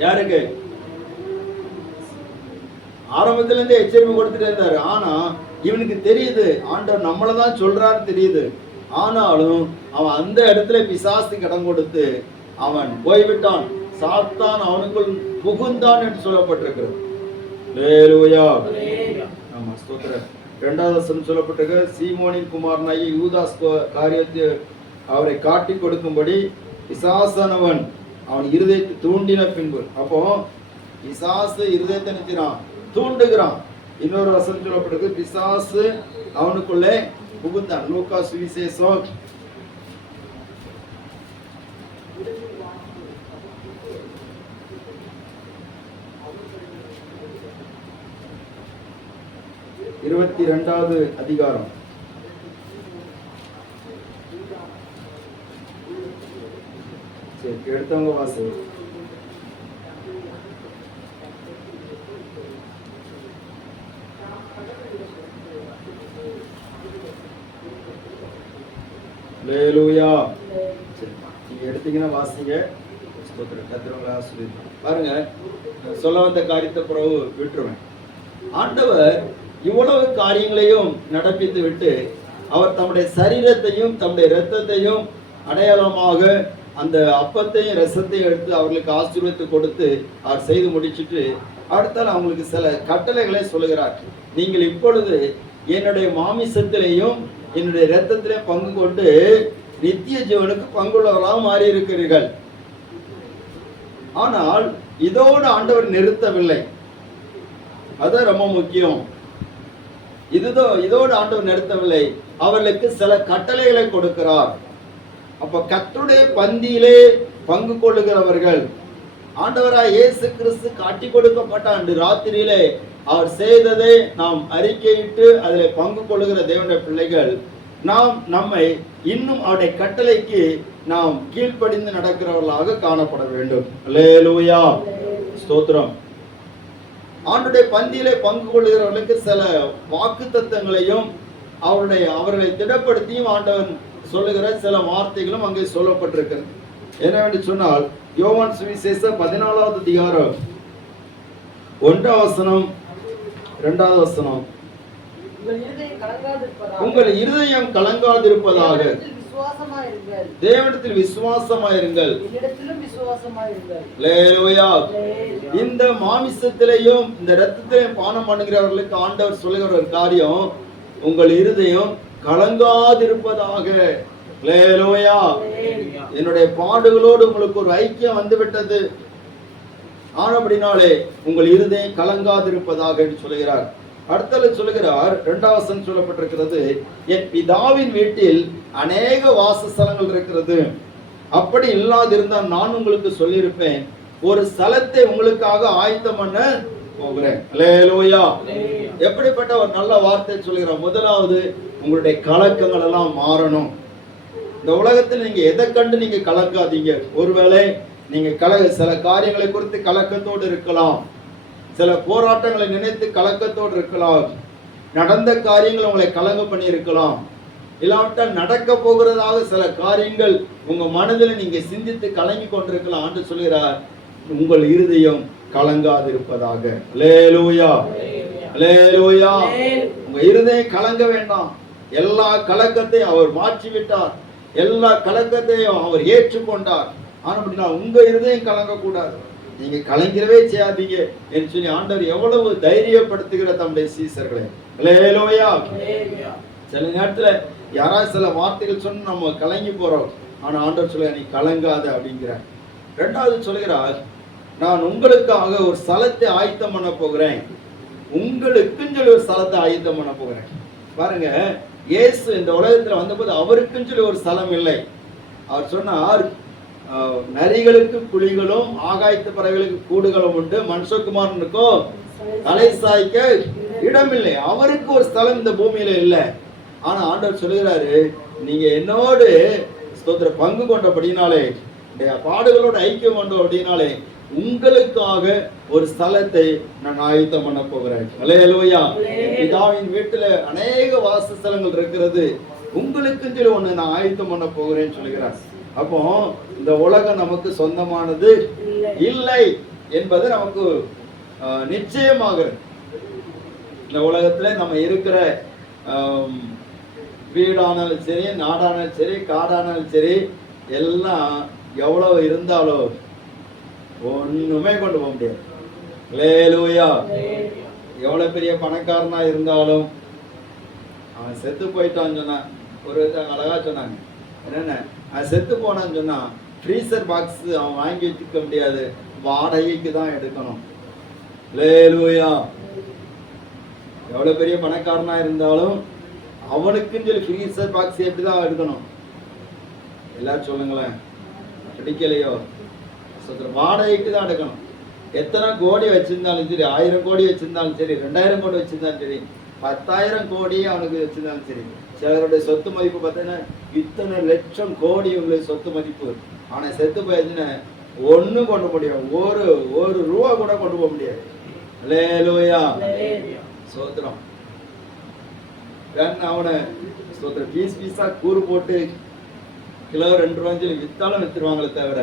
யாருக்கு? ஆரம்பத்துல இருந்து எச்சரிப்பு கொடுத்துட்டே இருந்தாரு. ஆனா இவனுக்கு தெரியுது ஆண்டவர் நம்மளதான் சொல்றாரு தெரியுது. ஆனாலும் அவன் அந்த இடத்துல பிசாசுக்கு இடம் கொடுத்து அவன் போய்விட்டான். சாத்தான் அவனுக்குள் புகுந்தான் என்று சொல்லப்பட்டிருக்கிறது. அல்லேலூயா. ஆமா, ஸ்தோத்திரம். 2வது வசனம் சொல்லப்பட்டிருக்க, சீமோனின் குமாரனாகிய யூதாஸ் காரியத்தை அவரை காட்டி கொடுக்கும்படி பிசாசானவன் அவன் இருதயத்தை தூண்டின பின்பு. அப்போ பிசாசு இருதயத்தை நினைக்கிறான், தூண்டுகிறான். இன்னொரு வசனம் சொல்லப்பட்டிருக்கு, பிசாசு அவனுக்குள்ளே புகுந்தான். லூக்கா சுவிசேஷம் 22வது அதிகாரம். சரி, எடுத்தவங்க வாசி. ஹல்லேலூயா. நீங்க எடுத்தீங்கன்னா வாசிங்க. பாருங்க, சொல்ல வந்த காரியத்தை பிறகு விட்டுருவேன். ஆண்டவர் இவ்வளவு காரியங்களையும் நடப்பித்து விட்டு அவர் தம்முடைய சரீரத்தையும் தம்முடைய இரத்தத்தையும் அடையாளமாக அந்த அப்பத்தையும் ரசத்தையும் எடுத்து அவர்களுக்கு ஆசீர்வதித்து கொடுத்து அவர் செய்து முடிச்சுட்டு அடுத்தால் அவங்களுக்கு சில கட்டளைகளை சொல்லுகிறார். நீங்கள் இப்பொழுது என்னுடைய மாமிசத்திலேயும் என்னுடைய இரத்தத்திலேயும் பங்கு கொண்டு நித்திய ஜீவனுக்கு பங்குள்ளவர்களாக மாறி இருக்கிறீர்கள். ஆனால் இதோடு ஆண்டவர் நிறுத்தவில்லை. அது ரொம்ப முக்கியம். இதோடு ஆண்டவர் நிறுத்தவில்லை, அவர்களுக்கு சில கட்டளைகளை கொடுக்கிறார். அப்ப கர்த்தருடைய பந்தியிலே பங்கு கொள்ளுகிறவர்கள், ஆண்டவராய் இயேசு கிறிஸ்து காட்டி கொடுக்கப்பட்ட அன்று ராத்திரியிலே அவர் செய்ததை நாம் அறிக்கையிட்டு அதில் பங்கு கொள்ளுகிற தேவனுடைய பிள்ளைகள், நாம் நம்மை இன்னும் அவருடைய கட்டளைக்கு நாம் கீழ்ப்படிந்து நடக்கிறவர்களாக காணப்பட வேண்டும். அல்லேலூயா, ஸ்தோத்திரம். ஆண்டுடைய பந்தியிலே பங்கு கொள்கிறவர்களுக்கு சில வாக்கு தத்தங்களையும் அவர்களை திடப்படுத்தியும் ஆண்டவன் சொல்லுகிற சில வார்த்தைகளும் அங்கே சொல்லப்பட்டிருக்கிறது. என்னவென்று சொன்னால், யோவான் சுவிசேஷம் 14வது அதிகாரம் 1ஆம் வசனம் 2ஆவது வசனம், உங்கள் இருதயம் கலங்காதிருப்பதாக தேவனிடத்தில் விசுவாசமாயிருங்கள். அல்லேலூயா. இந்த மாமிசத்திலேயும் இந்த இரத்தத்திலேயும் பானம் பண்ணுகிறவர்களுக்கு ஆண்டவர் சொல்லுகிற ஒரு காரியம், உங்கள் இருதயம் கலங்காதிருப்பதாக. அல்லேலூயா. என்னுடைய பாடுகளோடு உங்களுக்கு ஒரு ஐக்கியம் வந்துவிட்டது, ஆனபடினாலே உங்கள் இருதயம் கலங்காதிருப்பதாக என்று சொல்லுகிறார். அடுத்தது சொல்லுகிறார், 2ஆம் வசனம் சொல்லப்பட்டிருக்கிறது, என் பிதாவின் வீட்டில் அநேக வாசஸ்தலங்கள் இருக்கிறது, அப்படி இல்லாதிருந்தால் நான் உங்களுக்கு சொல்லியிருப்பேன், ஒரு ஸ்தலத்தை உங்களுக்காக ஆயத்தம் பண்ண போகிறேன். அல்லேலூயா. எப்படிப்பட்ட ஒரு நல்ல வார்த்தை சொல்லுகிறார். முதலாவது, உங்களுடைய கலக்கங்கள் எல்லாம் மாறணும். இந்த உலகத்தில் நீங்க எதை கண்டு நீங்க கலக்காதீங்க. ஒருவேளை நீங்க சில காரியங்களை குறித்து கலக்கத்தோடு இருக்கலாம், சில போராட்டங்களை நினைத்து கலக்கத்தோடு இருக்கலாம், நடந்த காரியங்கள் உங்களை கலங்க பண்ணி இருக்கலாம், இல்லாவிட்டால் நடக்க போகிறதாக சில காரியங்கள் உங்க மனதில் நீங்க சிந்தித்து கலங்கி கொண்டிருக்கலாம். ஆண்டு சொல்கிறார், உங்கள் இருதயம் கலங்காதிருப்பதாக. அல்லேலூயா, அல்லேலூயா. உங்க இருதயம் கலங்க வேண்டாம். எல்லா கலக்கத்தையும் அவர் மாற்றிவிட்டார், எல்லா கலக்கத்தையும் அவர் ஏற்றுக்கொண்டார். ஆனா உங்க இருதயம் கலங்கக்கூடாது, நீங்க கலங்கிறவே செய்யாதீங்க என்று சொல்லி ஆண்டவர் எவ்வளவு தைரியப்படுத்துகிற தம்முடைய சீசர்களை. அல்லேலூயா. சில நேரத்துல யாராவது சில வார்த்தைகள் சொன்னு நம்ம கலங்கி போறோம், ஆனா ஆண்டவர் சொல்ல, நீ கலங்காத அப்படிங்கிறார். 2வது சொல்கிறார், நான் உங்களுக்காக ஒரு ஸ்தலத்தை ஆயத்தம் பண்ண போகிறேன். உங்களுக்குன்னு சொல்லி ஒரு ஸ்தலத்தை ஆயத்தம் பண்ண போகிறேன். பாருங்க, இயேசு இந்த உலகத்துல வந்தபோது அவருக்குன்னு சொல்லி ஒரு ஸ்தலம் இல்லை. அவர் சொன்னார், நரிகளுக்கு குழிகளும் ஆகாயத்து பறவைகளுக்கு கூடுகளும் உண்டு, மனுஷகுமாரனுக்கோ தலை சாய்க்க இடமில்லை. அவருக்கு ஒரு ஸ்தலம் இந்த பூமியில இல்லை. ஆனா ஆண்டவர் சொல்லுகிறாரு, நீங்க என்னோடு ஸ்தோத்திர பங்கு கொண்டபடினாலே, பாடுகளோடு ஐக்கியம் கொண்ட அப்படின்னாலே, உங்களுக்காக ஒரு ஸ்தலத்தை நான் ஆயத்தம் பண்ண போகிறேன். அல்லேலூயா. பிதாவின் வீட்டுல அநேக வாசஸ்தலங்கள் இருக்கிறது, உங்களுக்கு சொல்லி ஒண்ணு நான் ஆயத்தம் பண்ண போகிறேன்னு சொல்லுகிறார். அப்போ இந்த உலகம் நமக்கு சொந்தமானது இல்லை என்பது நமக்கு நிச்சயமாக. இந்த உலகத்துல நம்ம இருக்கிற வீடானாலும் சரி, நாடானாலும் சரி, காடானாலும் சரி, எல்லாம் எவ்வளவு இருந்தாலும் ஒண்ணுமே கொண்டு போக முடியாது. அல்லேலூயா. எவ்வளவு பெரிய பணக்காரனா இருந்தாலும் அவன் செத்து போயிட்டான்னு சொன்னா, ஒரு அழகா சொன்னாங்க, என்னென்ன செத்து போனான்னு சொன்னா ஃப்ரீசர் பாக்ஸ் அவன் வாங்கி வச்சுக்க முடியாது, வாடகைக்கு தான் எடுக்கணும். அல்லேலூயா. எவ்வளவு பெரிய பணக்காரனா இருந்தாலும் அவனுக்குன்னு சொல்லி ஃப்ரீசர் பாக்ஸ் எப்படிதான் எடுக்கணும்? எல்லாரும் சொல்லுங்களேன், பிடிக்கலையோ வாடகைக்கு தான் எடுக்கணும். எத்தனை கோடி வச்சிருந்தாலும் சரி, 1000 கோடி வச்சிருந்தாலும் சரி, 2000 கோடி வச்சிருந்தாலும் சரி, 10,000 கோடி அவனுக்கு வச்சிருந்தாலும் சரி. சிலருடைய சொத்து மதிப்பு பார்த்தீங்கன்னா இத்தனை லட்சம் கோடி உங்களுக்கு சொத்து மதிப்பு. ஆனா செத்து போயிடுச்சுன்னா ஒண்ணும் கொண்டு முடியும், ஒரு ரூபா கூட கொண்டு போக முடியாது. அல்லேலூயா, சோத்திரம். அவனை சோத்திரம் பீஸா கூறு போட்டு கிலோ 2 ரூபான்னு சொல்லி வித்தாலும் வித்துருவாங்களே தவிர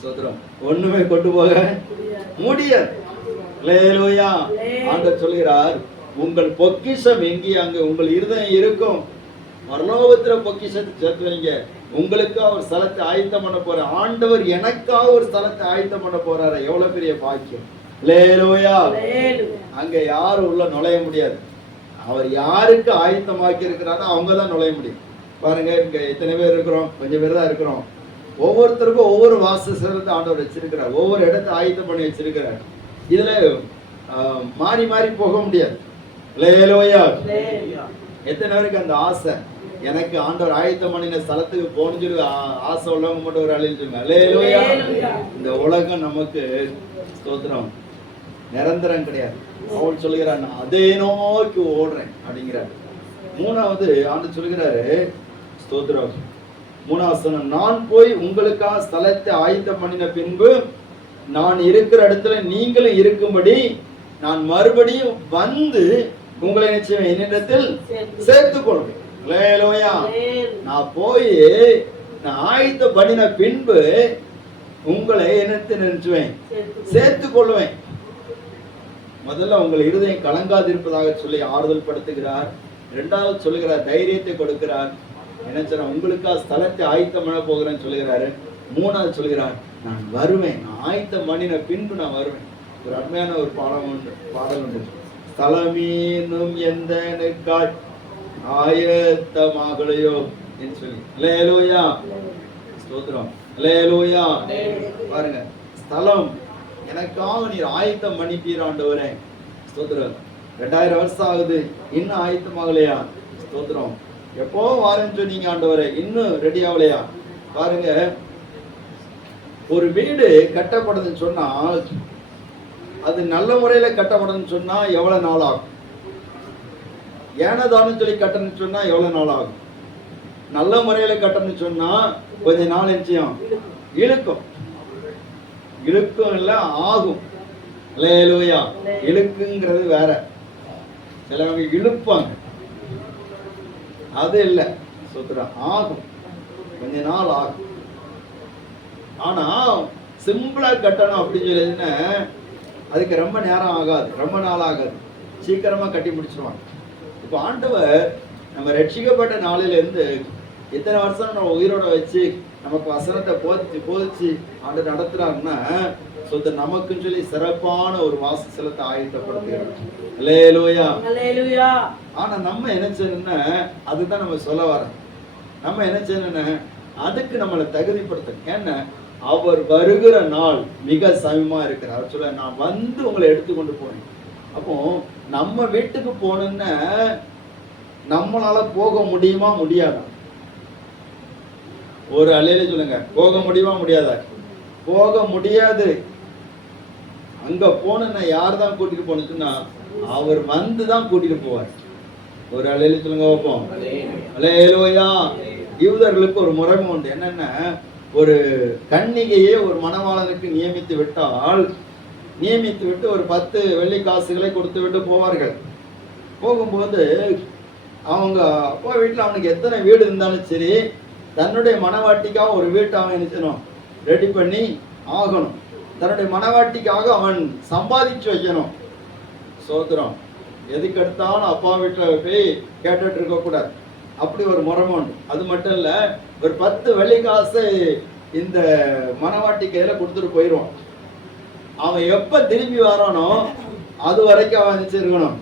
சோத்திரம் ஒண்ணுமே கொண்டு போக முடியாது. அல்லேலூயா. ஆண்டவர் சொல்கிறார், உங்கள் பொக்கிஷம் எங்கே அங்க உங்கள் இருதயம் இருக்கும். பரலோகத்துல பொக்கிஷத்தை சேர்த்து வைங்க. உங்களுக்கு அவர் ஸ்தலத்தை ஆயத்தம் பண்ண போற ஆண்டவர் எனக்காக ஒரு ஸ்தலத்தை ஆயத்தம் பண்ண போறாரு. எவ்வளவு பெரிய பாக்கியம். அல்லேலூயா. அங்க யாரும் உள்ள நுழைய முடியாது. அவர் யாருக்கு ஆயத்தமாக்கி இருக்கிறாரோ அவங்க தான் நுழைய முடியும். பாருங்க, இங்க எத்தனை பேர் இருக்கிறோம்? கொஞ்சம் பேர் தான் இருக்கிறோம். ஒவ்வொருத்தருக்கும் ஒவ்வொரு வாசஸ்தலத்தை ஆண்டவர் வச்சிருக்கிறார், ஒவ்வொரு இடத்தை ஆயத்தம் பண்ணி வச்சிருக்கிறார். இதுல மாறி மாறி போக முடியாது. அல்லேலூயா. எத்தனை பேருக்கு அந்த ஆசை, எனக்கு ஆண்டவர் ஆயத்தம் பண்ணின ஸ்தலத்துக்கு போகணும்னு சொல்லி ஆசை உள்ளவங்க மட்டும் ஒரு அழில் சொல்லுங்க. அல்லேலூயா. இந்த உலகம் நமக்கு ஸ்தோத்திரம் நிரந்தரம் கிடையாது. அவன் சொல்லுகிறான், நான் அதை நோக்கி ஓடுறேன் அப்படிங்கிறார். மூணாவது ஆண்டு சொல்கிறாரு ஸ்தோத்திரம், 3ஆம் வசனம், நான் போய் உங்களுக்காக ஸ்தலத்தை ஆயத்தம் பண்ணின பின்பு நான் இருக்கிற இடத்துல நீங்களும் இருக்கும்படி நான் மறுபடியும் வந்து உங்களை நிச்சயம் என்னிடத்தில் சேர்த்துக் கொள்வேன். அல்லேலூயா. நான் போய் நான் ஆயத்தம் பண்ணின பின்பு உங்களை என்னத்தை நினைச்சுவேன், சேர்த்துக் கொள்வேன். முதல்ல உங்கள் இருதயம் கலங்காதிருப்பதாக சொல்லி ஆறுதல் படுத்துகிறார். 2வது சொல்லுகிறார், தைரியத்தை கொடுக்கிறார். என்ன சொல்ற, உங்களுக்கா ஸ்தலத்தை ஆயத்தம் பண்ண போகிறேன்னு சொல்லுகிறாரு. 3வது சொல்லுகிறார், நான் வருவேன், நான் ஆயத்தம் பண்ணின பின்பு நான் வருவேன். ஒரு அருமையான ஒரு பாடல் உண்டு. ஸ்தலமீனும் எந்த ஆயத்தமாகலையோ என்று சொல்லி. அல்லேலூயா, ஸ்தோத்திரம். அல்லேலூயா. பாருங்க, ஸ்தலம் எனக்காக நீர் ஆயத்தம் பண்ணிட்டீர் ஆண்டவரே. ஸ்தோத்திரம். 2000 வருஷம் ஆகுது, இன்னும் ஆயத்தமாகலையா? ஸ்தோத்திரம். எப்போ வாரன்னு சொன்னீங்க ஆண்டவரே, இன்னும் ரெடி ஆகலையா? பாருங்க, ஒரு வீடு கட்டப்படுதுன்னு சொன்னா, அது நல்ல முறையில கட்டப்படுதுன்னு சொன்னா எவ்வளவு நாள் ஆகும்? ஏனதானு சொல்லி கட்டணும்னு சொன்னா எவ்வளவு நாள் ஆகும்? நல்ல முறையில கட்டணும்னு சொன்னா கொஞ்ச நாள் நிச்சயம் இழுக்கும். இழுக்கும் இல்ல, ஆகும். அல்லேலூயா. இழுக்குங்கிறது வேற. சிலவங்க இழுப்பாங்க, அது இல்ல. சுத்தரம் ஆகும், கொஞ்ச நாள் ஆகும். ஆனா சிம்பிளா கட்டணும் அப்படின்னு சொல்லிதுன்னா அதுக்கு ரொம்ப நேரம் ஆகாது, ரொம்ப நாள் ஆகாது, சீக்கிரமா கட்டி முடிச்சிருவாங்க. இப்ப ஆண்டவர் நம்ம ரட்சிக்கப்பட்ட நாளில இருந்து எத்தனை வருஷம் நம்ம உயிரோட வச்சு நமக்கு வசனத்தை போதிச்சு ஆண்டு நடத்துறாருன்னா சொந்த நமக்குன்னு சொல்லி சிறப்பான ஒரு வாசஸ்தலத்தை ஆயத்தப்படுத்துகிறார். அல்லேலூயா. அல்லேலூயா. ஆனா நம்ம என்ன செய்யணும்னா, அதுதான் நம்ம சொல்ல வரோம். நம்ம என்ன செய்யணும்னா அதுக்கு நம்மளை தகுதிப்படுத்தணும். ஏன்னா அவர் வருகிற நாள் மிக சமயமா இருக்கிறார். சொல்ல, நான் வந்து உங்களை எடுத்துக்கொண்டு போறேன். அப்போ நம்ம வீட்டுக்கு போகணும்னா நம்மளால போக முடியுமா முடியாதா? ஒரு அலையில சொல்லுங்க, போக முடியுமா முடியாதா? போக முடியாது. அங்க போனா யார் தான் கூட்டிட்டு போனுச்சுன்னா அவர் வந்து தான் கூட்டிட்டு போவார். ஒரு அலையில சொல்லுங்க வைப்போம். அல்லேலூயா. யூதர்களுக்கு ஒரு முறை உண்டு. என்னன்னா, ஒரு கன்னிகையை ஒரு மணவாளனுக்கு நியமித்து விட்டு ஒரு 10 வெள்ளி காசுகளை கொடுத்து விட்டு போவார்கள். போகும்போது அவங்க அப்பா வீட்டில் அவனுக்கு எத்தனை வீடு இருந்தாலும் சரி, தன்னுடைய மனவாட்டிக்காக ஒரு வீட்டை அவன் நினைச்சணும் ரெடி பண்ணி ஆகணும். தன்னுடைய மனவாட்டிக்காக அவன் சம்பாதிச்சு வைக்கணும். சோத்திரம். எதுக்கு எடுத்தாலும் அப்பா வீட்டில் போய் கேட்டுட்டு இருக்கக்கூடாது. அப்படி ஒரு முறை உண்டு. அது மட்டும் இல்ல, ஒரு 10 வெள்ளி காசு இந்த மனவாட்டி கையில கொடுத்துட்டு போயிடுவான். அவன் எப்ப திரும்பி வரானோ அது வரைக்கும் அவன் வச்சிருக்கணும்,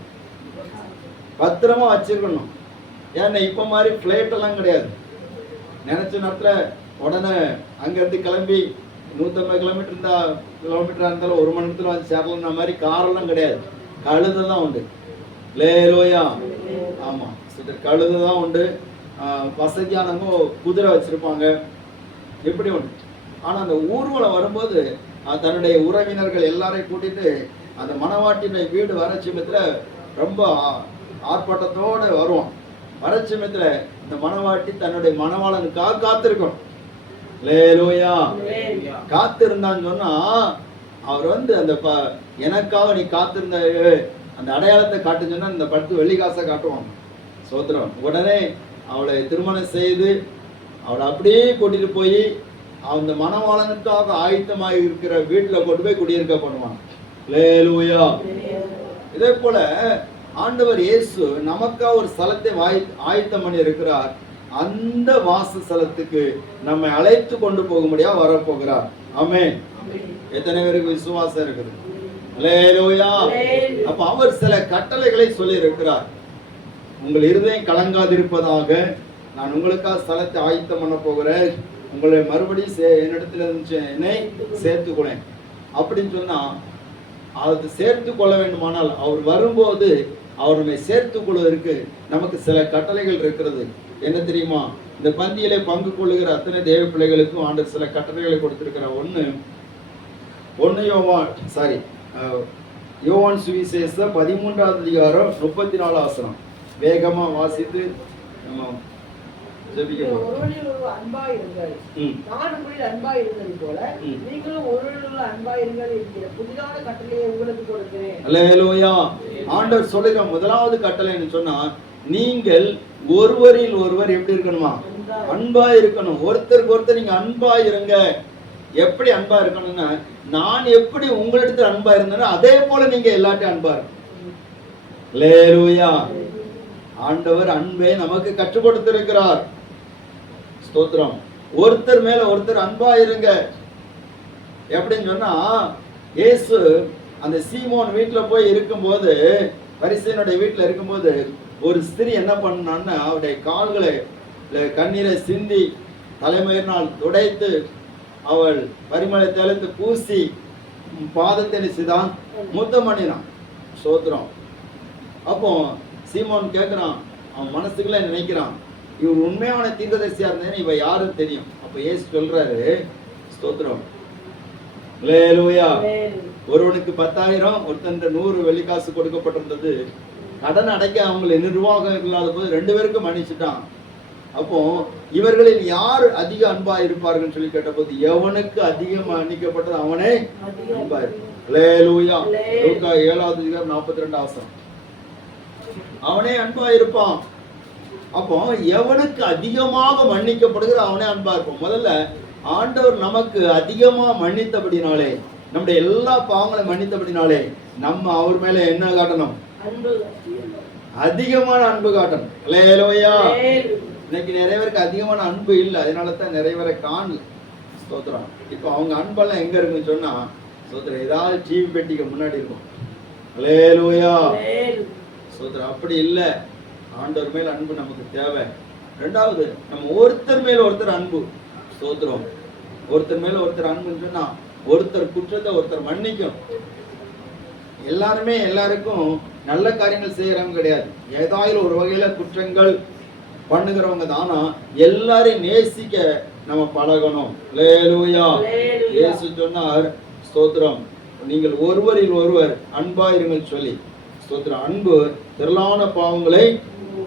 பத்திரமா வச்சிருக்கணும். ஏன்னா இப்ப மாதிரி பிளைட் எல்லாம் கிடையாது. நினைச்ச நேரத்துல உடனே அங்க இருந்து கிளம்பி 150 கிலோமீட்டரா இருந்தாலும் 1 மணி நேரத்துல வந்து சேரலாம் மாதிரி காரெல்லாம் கிடையாது. கழுதெல்லாம் உண்டு. லேலோயா. ஆமா, சிலர் கழுது தான் உண்டு, வசதியானவங்க குதிரை வச்சிருப்பாங்க, இப்படி உண்டு. ஆனா அந்த ஊர்வலம் வரும்போது தன்னுடைய உறவினர்கள் எல்லாரையும் கூட்டிட்டு அந்த மணவாட்டினுடைய வீடு வர சமயத்துல ரொம்ப ஆர்ப்பாட்டத்தோட வருவான். வர சமயத்துல இந்த மணவாட்டி தன்னுடைய மணவாளனுக்காக காத்திருக்கும். லேலூயா. காத்திருந்தான்னு சொன்னா அவர் வந்து அந்த எனக்காக நீ காத்திருந்த அந்த அடையாளத்தை காட்டுன்னு சொன்னா இந்த 10 வெள்ளி காசை காட்டுவாங்க. சோத்திரம். உடனே அவளை திருமணம் செய்து அவளை அப்படியே கூட்டிட்டு போய் அந்த மணவாளனுக்காக ஆயத்தமாக இருக்கிற வீட்டுல கொண்டு போய் குடியிருக்க பண்ணுவாங்க. லேலூயா. இதே போல ஆண்டவர் இயேசு நமக்கா ஒரு ஸ்தலத்தை ஆயத்தம் பண்ணி இருக்கிறார். அந்த வாசஸ்தலத்துக்கு நம்மை அழைத்து கொண்டு போகும்படியா வரப்போகிறார். ஆமென். எத்தனை பேருக்கு விசுவாசம் இருக்குது? அல்லேலூயா. அப்ப அவர் சில கட்டளைகளை சொல்லி இருக்கிறார். உங்கள் இருதயம் கலங்காதிருப்பதாக, நான் உங்களுக்காக ஸ்தலத்தை ஆயத்தம் பண்ண போகிறேன், உங்களை மறுபடியும் என்னிடத்துல என்னை சேர்த்துக்கொள்ளேன் அப்படின்னு சொன்னா, அது சேர்த்து கொள்ள வேண்டுமானால் அவர் வரும்போது அவர் நம்மை சேர்த்துக் கொள்வதற்கு நமக்கு சில கட்டளைகள் இருக்கிறது. என்ன தெரியுமா? இந்த பந்தியிலே பங்கு கொள்ளுகிற அத்தனை தேவ பிள்ளைகளுக்கும் ஆண்டவர் சில கட்டளைகளை கொடுத்திருக்கிறார். யோவான் சுவிசேஷம் 13வது அதிகாரம் 34 வசனம். வேகமா வாசித்து நம்ம ஜெபிக்கலாம். ஒருவரில் ஒருவர் அன்பாயிருங்கள், நான் உங்களில் அன்பாயிருந்தது போல நீங்களும் ஒருவரில் அன்பாயிருங்கள் என்கிற புதிதான கட்டளையை உங்களுக்கு கொடுக்கிறேன். அல்லேலூயா. ஆண்டவர் சொல்லுகிற முதலாவது கட்டளைன்னு சொன்னா, நீங்கள் ஒருவரில் ஒருவர் எப்படி இருக்கணுமா? அன்பா இருக்கணும். ஒருத்தருக்கு ஒருத்தர் நீங்க அன்பா இருங்க. எப்படி அன்பா இருக்கணும்னா, நான் எப்படி உங்களிடத்தில் அன்பா இருந்தேனோ அதே போல நீங்க எல்லாத்தையும் அன்பா இருக்கணும். அல்லேலூயா. ஆண்டவர் அன்பை நமக்கு கற்றுக் கொடுத்திருக்கிறார். ஸ்தோத்திரம். ஒருத்தர் மேல ஒருத்தர் அன்பா இருங்க. எப்படின்னு சொன்னா, இயேசு அந்த சீமோன் வீட்டுல போய் இருக்கும்போது, பரிசேயனுடைய வீட்டுல இருக்கும்போது ஒரு ஸ்திரீ என்ன பண்ணான்னா, அவருடைய கால்களை கண்ணீரை சிந்தி தலைமையினால் துடைத்து அவள் பரிமள தைலத்தை பூசி பாதத்தை நினைச்சுதான் முத்தம் பண்ணினான். ஸ்தோத்திரம். அப்போ சீமோன் கேட்கிறான், அவன் மனசுக்குள்ள நினைக்கிறான், இவர் உண்மையான தீர்க்கதரிசியா இருந்தேன்னு இவ யாரும் தெரியும். அப்ப இயேசு சொல்றாரு, ஸ்தோத்திரம், அல்லேலூயா, ஒருவனுக்கு 10,000 ஒருத்தன் 100 வெள்ளிக்காசு கொடுக்கப்பட்டிருந்தது. கடன் அடைக்க அவங்களை நிர்வாகம் இல்லாத போது 2 பேருக்கும் மன்னிச்சுட்டான். அப்போ இவர்களில் யார் அதிக அன்பா இருப்பார்கள் சொல்லி கேட்டபோது, எவனுக்கு அதிகம் மன்னிக்கப்பட்டது அவனே அன்பா இருப்பான். அல்லேலூயா. லூக்கா 7வது அதிகாரம் 42 வசனம். அவனே அன்பா இருப்பான். அப்போ எவனுக்கு அதிகமாக மன்னிக்கப்படுகிற அவனே அன்பா இருப்பான். முதல்ல ஆண்டவர் நமக்கு அதிகமா மன்னித்தபடினாலே, நம்முடைய எல்லா பாவங்களையும் மன்னித்தபடினாலே நம்ம அவர் மேல என்ன காட்டணும்? அதிகமான அன்பு காட்டணும். அல்லேலூயா. இன்னைக்கு நிறைய பேருக்கு அதிகமான அன்பு இல்லை, அதனால தான் நிறைய பேரை காணல. ஸ்தோத்திரம். இப்போ அவங்க அன்பெல்லாம் எங்க இருக்குன்னு சொன்னா, ஸ்தோத்திரம், ஏதாவது டிவி பெட்டிக்கு முன்னாடி இருக்கும். அல்லேலூயா. ஸ்தோத்திரம். அப்படி இல்லை. ஆண்டவர் மேல் அன்பு நமக்கு தேவை. ரெண்டாவது, நம்ம ஒருத்தர் மேல ஒருத்தர் அன்பு. ஸ்தோத்திரம். ஒருத்தர் மேல ஒருத்தர் அன்புன்னு சொன்னா, ஒருத்தர் குற்றத்தை ஒருத்தர் மன்னிக்கும். எல்லாருமே எல்லாருக்கும் நல்ல காரியங்கள் செய்யறவங்க கிடையாது. ஏதாவது ஒரு வகையில குற்றங்கள் பண்ணுகிறவங்க தானா. எல்லாரையும் நேசிக்க நம்ம பழகணும். அல்லேலூயா. இயேசு சொன்னார், ஸ்தோத்திரம், நீங்கள் ஒருவரில் ஒருவர் அன்பாயிருங்கள் சொல்லி. ஸ்தோத்திரம். அன்பு திரளான பாவங்களை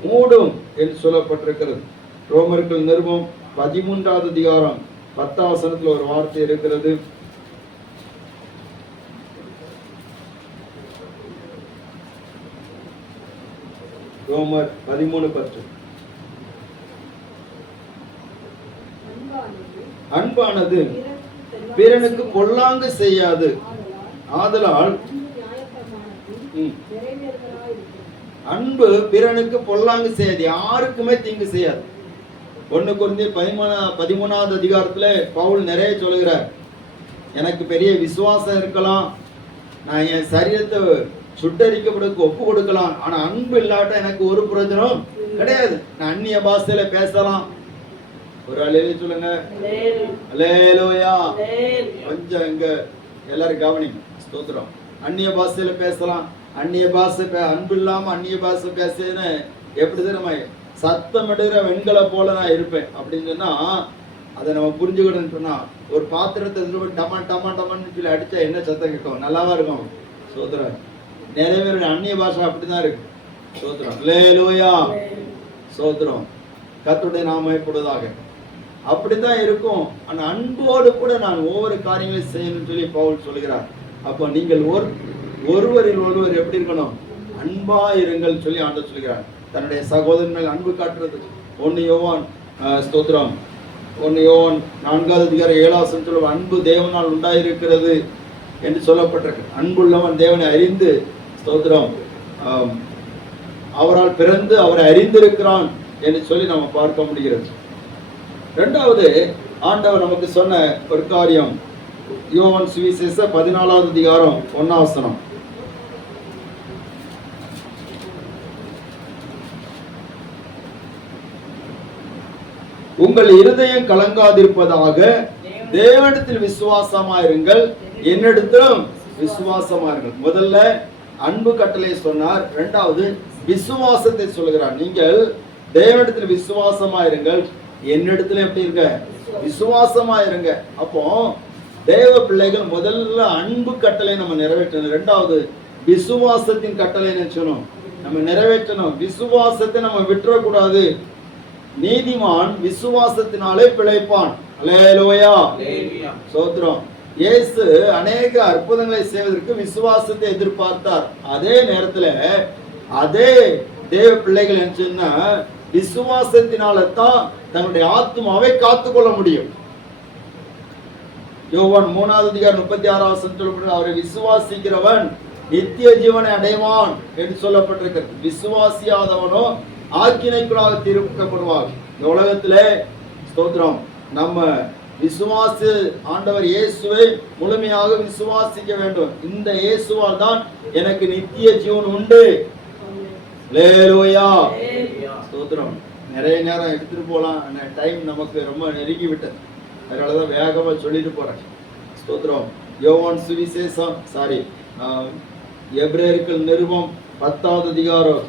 மூடும் என்று சொல்லப்பட்டிருக்கிறது. ரோமர்கள் நிருபம் 13வது அதிகாரம் 10வது வசனத்துல ஒரு வார்த்தை இருக்கிறது. ரோமர் 13:10. அன்பானது பிறனுக்கு பொல்லாங்கு செய்யாது, ஆதலால் அன்பு பிறனுக்கு பொல்லாங்கு செய்யாது, யாருக்குமே தீங்கு செய்யாது. 1 கொரிந்தியர் 13வது அதிகாரத்துல பவுல் நிறைய சொல்லுகிறார், எனக்கு பெரிய விசுவாசம் இருக்கலாம், நான் என் சரீரத்தை சுட்டரிக்கப்படுக்கு ஒப்பு கொடுக்கலாம், ஆனா அன்பு இல்லாட்ட எனக்கு ஒரு பிரயோஜனம் கிடையாது. நான் அந்நிய பாஷையில பேசலாம். ஒரு அல்லேலூயா சொல்லுங்க. அல்லேலூயா. கொஞ்சம் இங்க எல்லாரும் கவனிங்க. ஸ்தோத்திரம். அந்நிய பாஷையில பேசலாம், அந்நிய பாஷை அன்பு இல்லாம அந்நிய பாஷை பேசுன்னு எப்படி நம்ம சத்தமிடுகிற வெண்கலை போல நான் இருப்பேன் அப்படின்னு சொன்னா அதை நம்ம புரிஞ்சுக்கிட்டோம்னு சொன்னா ஒரு பாத்திரத்தை டமா டமா டமான்னு சொல்லி அடிச்சா என்ன சத்தம் கேட்கும்? நல்லாவா இருக்கும்? சோதரம். நிறைய பேருடைய அந்நிய பாஷை அப்படிதான் இருக்கு. சோதரம். அல்லேலூயா. சோதரம். கர்த்தருடைய நாமம் மகிமைப்படுவதாக. அப்படித்தான் இருக்கும். ஆனா அன்போடு கூட நான் ஒவ்வொரு காரியங்களையும் செய்யணும்னு சொல்லி பவுல் சொல்கிறார். அப்போ நீங்கள் ஒருவரில் ஒருவர் எப்படி இருக்கணும்? அன்பா இருங்கள் சொல்லி ஆண்டவர் சொல்கிறார். தன்னுடைய சகோதரன் மேல் அன்பு காட்டுறது 1 யோவான் ஸ்தோத்திரம் 1 யோவான் 4வது அதிகாரம் 7வது வசனம் சொல்லும், அன்பு தேவனால் உண்டாயிருக்கிறது என்று சொல்லப்பட்டிருக்கு. அன்புள்ளவன் தேவனை அறிந்து ஸ்தோத்திரம் அவரால் பிறந்து அவரை அறிந்திருக்கிறான் என்று சொல்லி நம்ம பார்க்க முடிகிறது. இரண்டாவது ஆண்டவர் நமக்கு சொன்ன ஒரு காரியம் யோவான் சுவிசேஷ 14வது அதிகாரம் 1வது வசனம். உங்கள் இருதயம் கலங்காதிருப்பதாக தேவனிடத்தில் விசுவாசமாயிருங்கள், என்னிடத்திலும் விசுவாசமாயிருங்கள். முதல்ல அன்பு கட்டளை சொன்னார். இரண்டாவது விசுவாசத்தை சொல்கிறார். நீங்கள் தேவனிடத்தில் விசுவாசமாயிருங்கள், என்னிடத்துல எப்படி இருங்க? விசுவாசமாயிருங்க. அப்போ தேவ பிள்ளைகள் முதல்ல அன்பு கட்டளை நம்ம நிறைவேற்றணும். இரண்டாவது விசுவாசத்தின் கட்டளை சொன்னோம் நம்ம நிறைவேற்றணும். விசுவாசத்தை நம்ம விட்டுறக்கூடாது. நீதிமான் விசுவாசத்தினாலே பிழைப்பான். அல்லேலூயா. சோத்ரம். இயேசு அநேக அற்புதங்களை செய்வதற்கு விசுவாசத்தை எதிர்பார்த்தார். அதே நேரத்துல அதே தேவ பிள்ளைகள் என்ன சொன்னா விசுவாசத்தினால தான் தன்னுடைய ஆத்மாவை காத்துக்கொள்ள முடியும். யோவான் 3வது அதிகாரம் 36வது வசனம் சொல்லப்படுகிறது, அவரை விசுவாசிக்கிறவன் நித்திய ஜீவனை அடைவான் என்று சொல்லப்பட்டிருக்கிறது. விசுவாசியாதவனோ ஆக்கினைக்குள்ளாக தீர்க்கப்படுவார். இந்த உலகத்திலே ஸ்தோத்திரம் நம்ம விசுவாச ஆண்டவர் இயேசுவை முழுமையாக விசுவாசிக்க வேண்டும். இந்த இயேசுவால் தான் எனக்கு நித்திய ஜீவன் உண்டு. அல்லேலூயா. ஸ்தோத்திரம். நிறைய நேரம் எடுத்துட்டு போலாம், டைம் நமக்கு ரொம்ப நெருங்கி விட்டது, அதனாலதான் வேகமா சொல்லிட்டு போறேன். ஸ்தோத்திரம். யோவான் சுவிசேஷம் எபிரேயர்கள் நிருபம் 10வது அதிகாரம்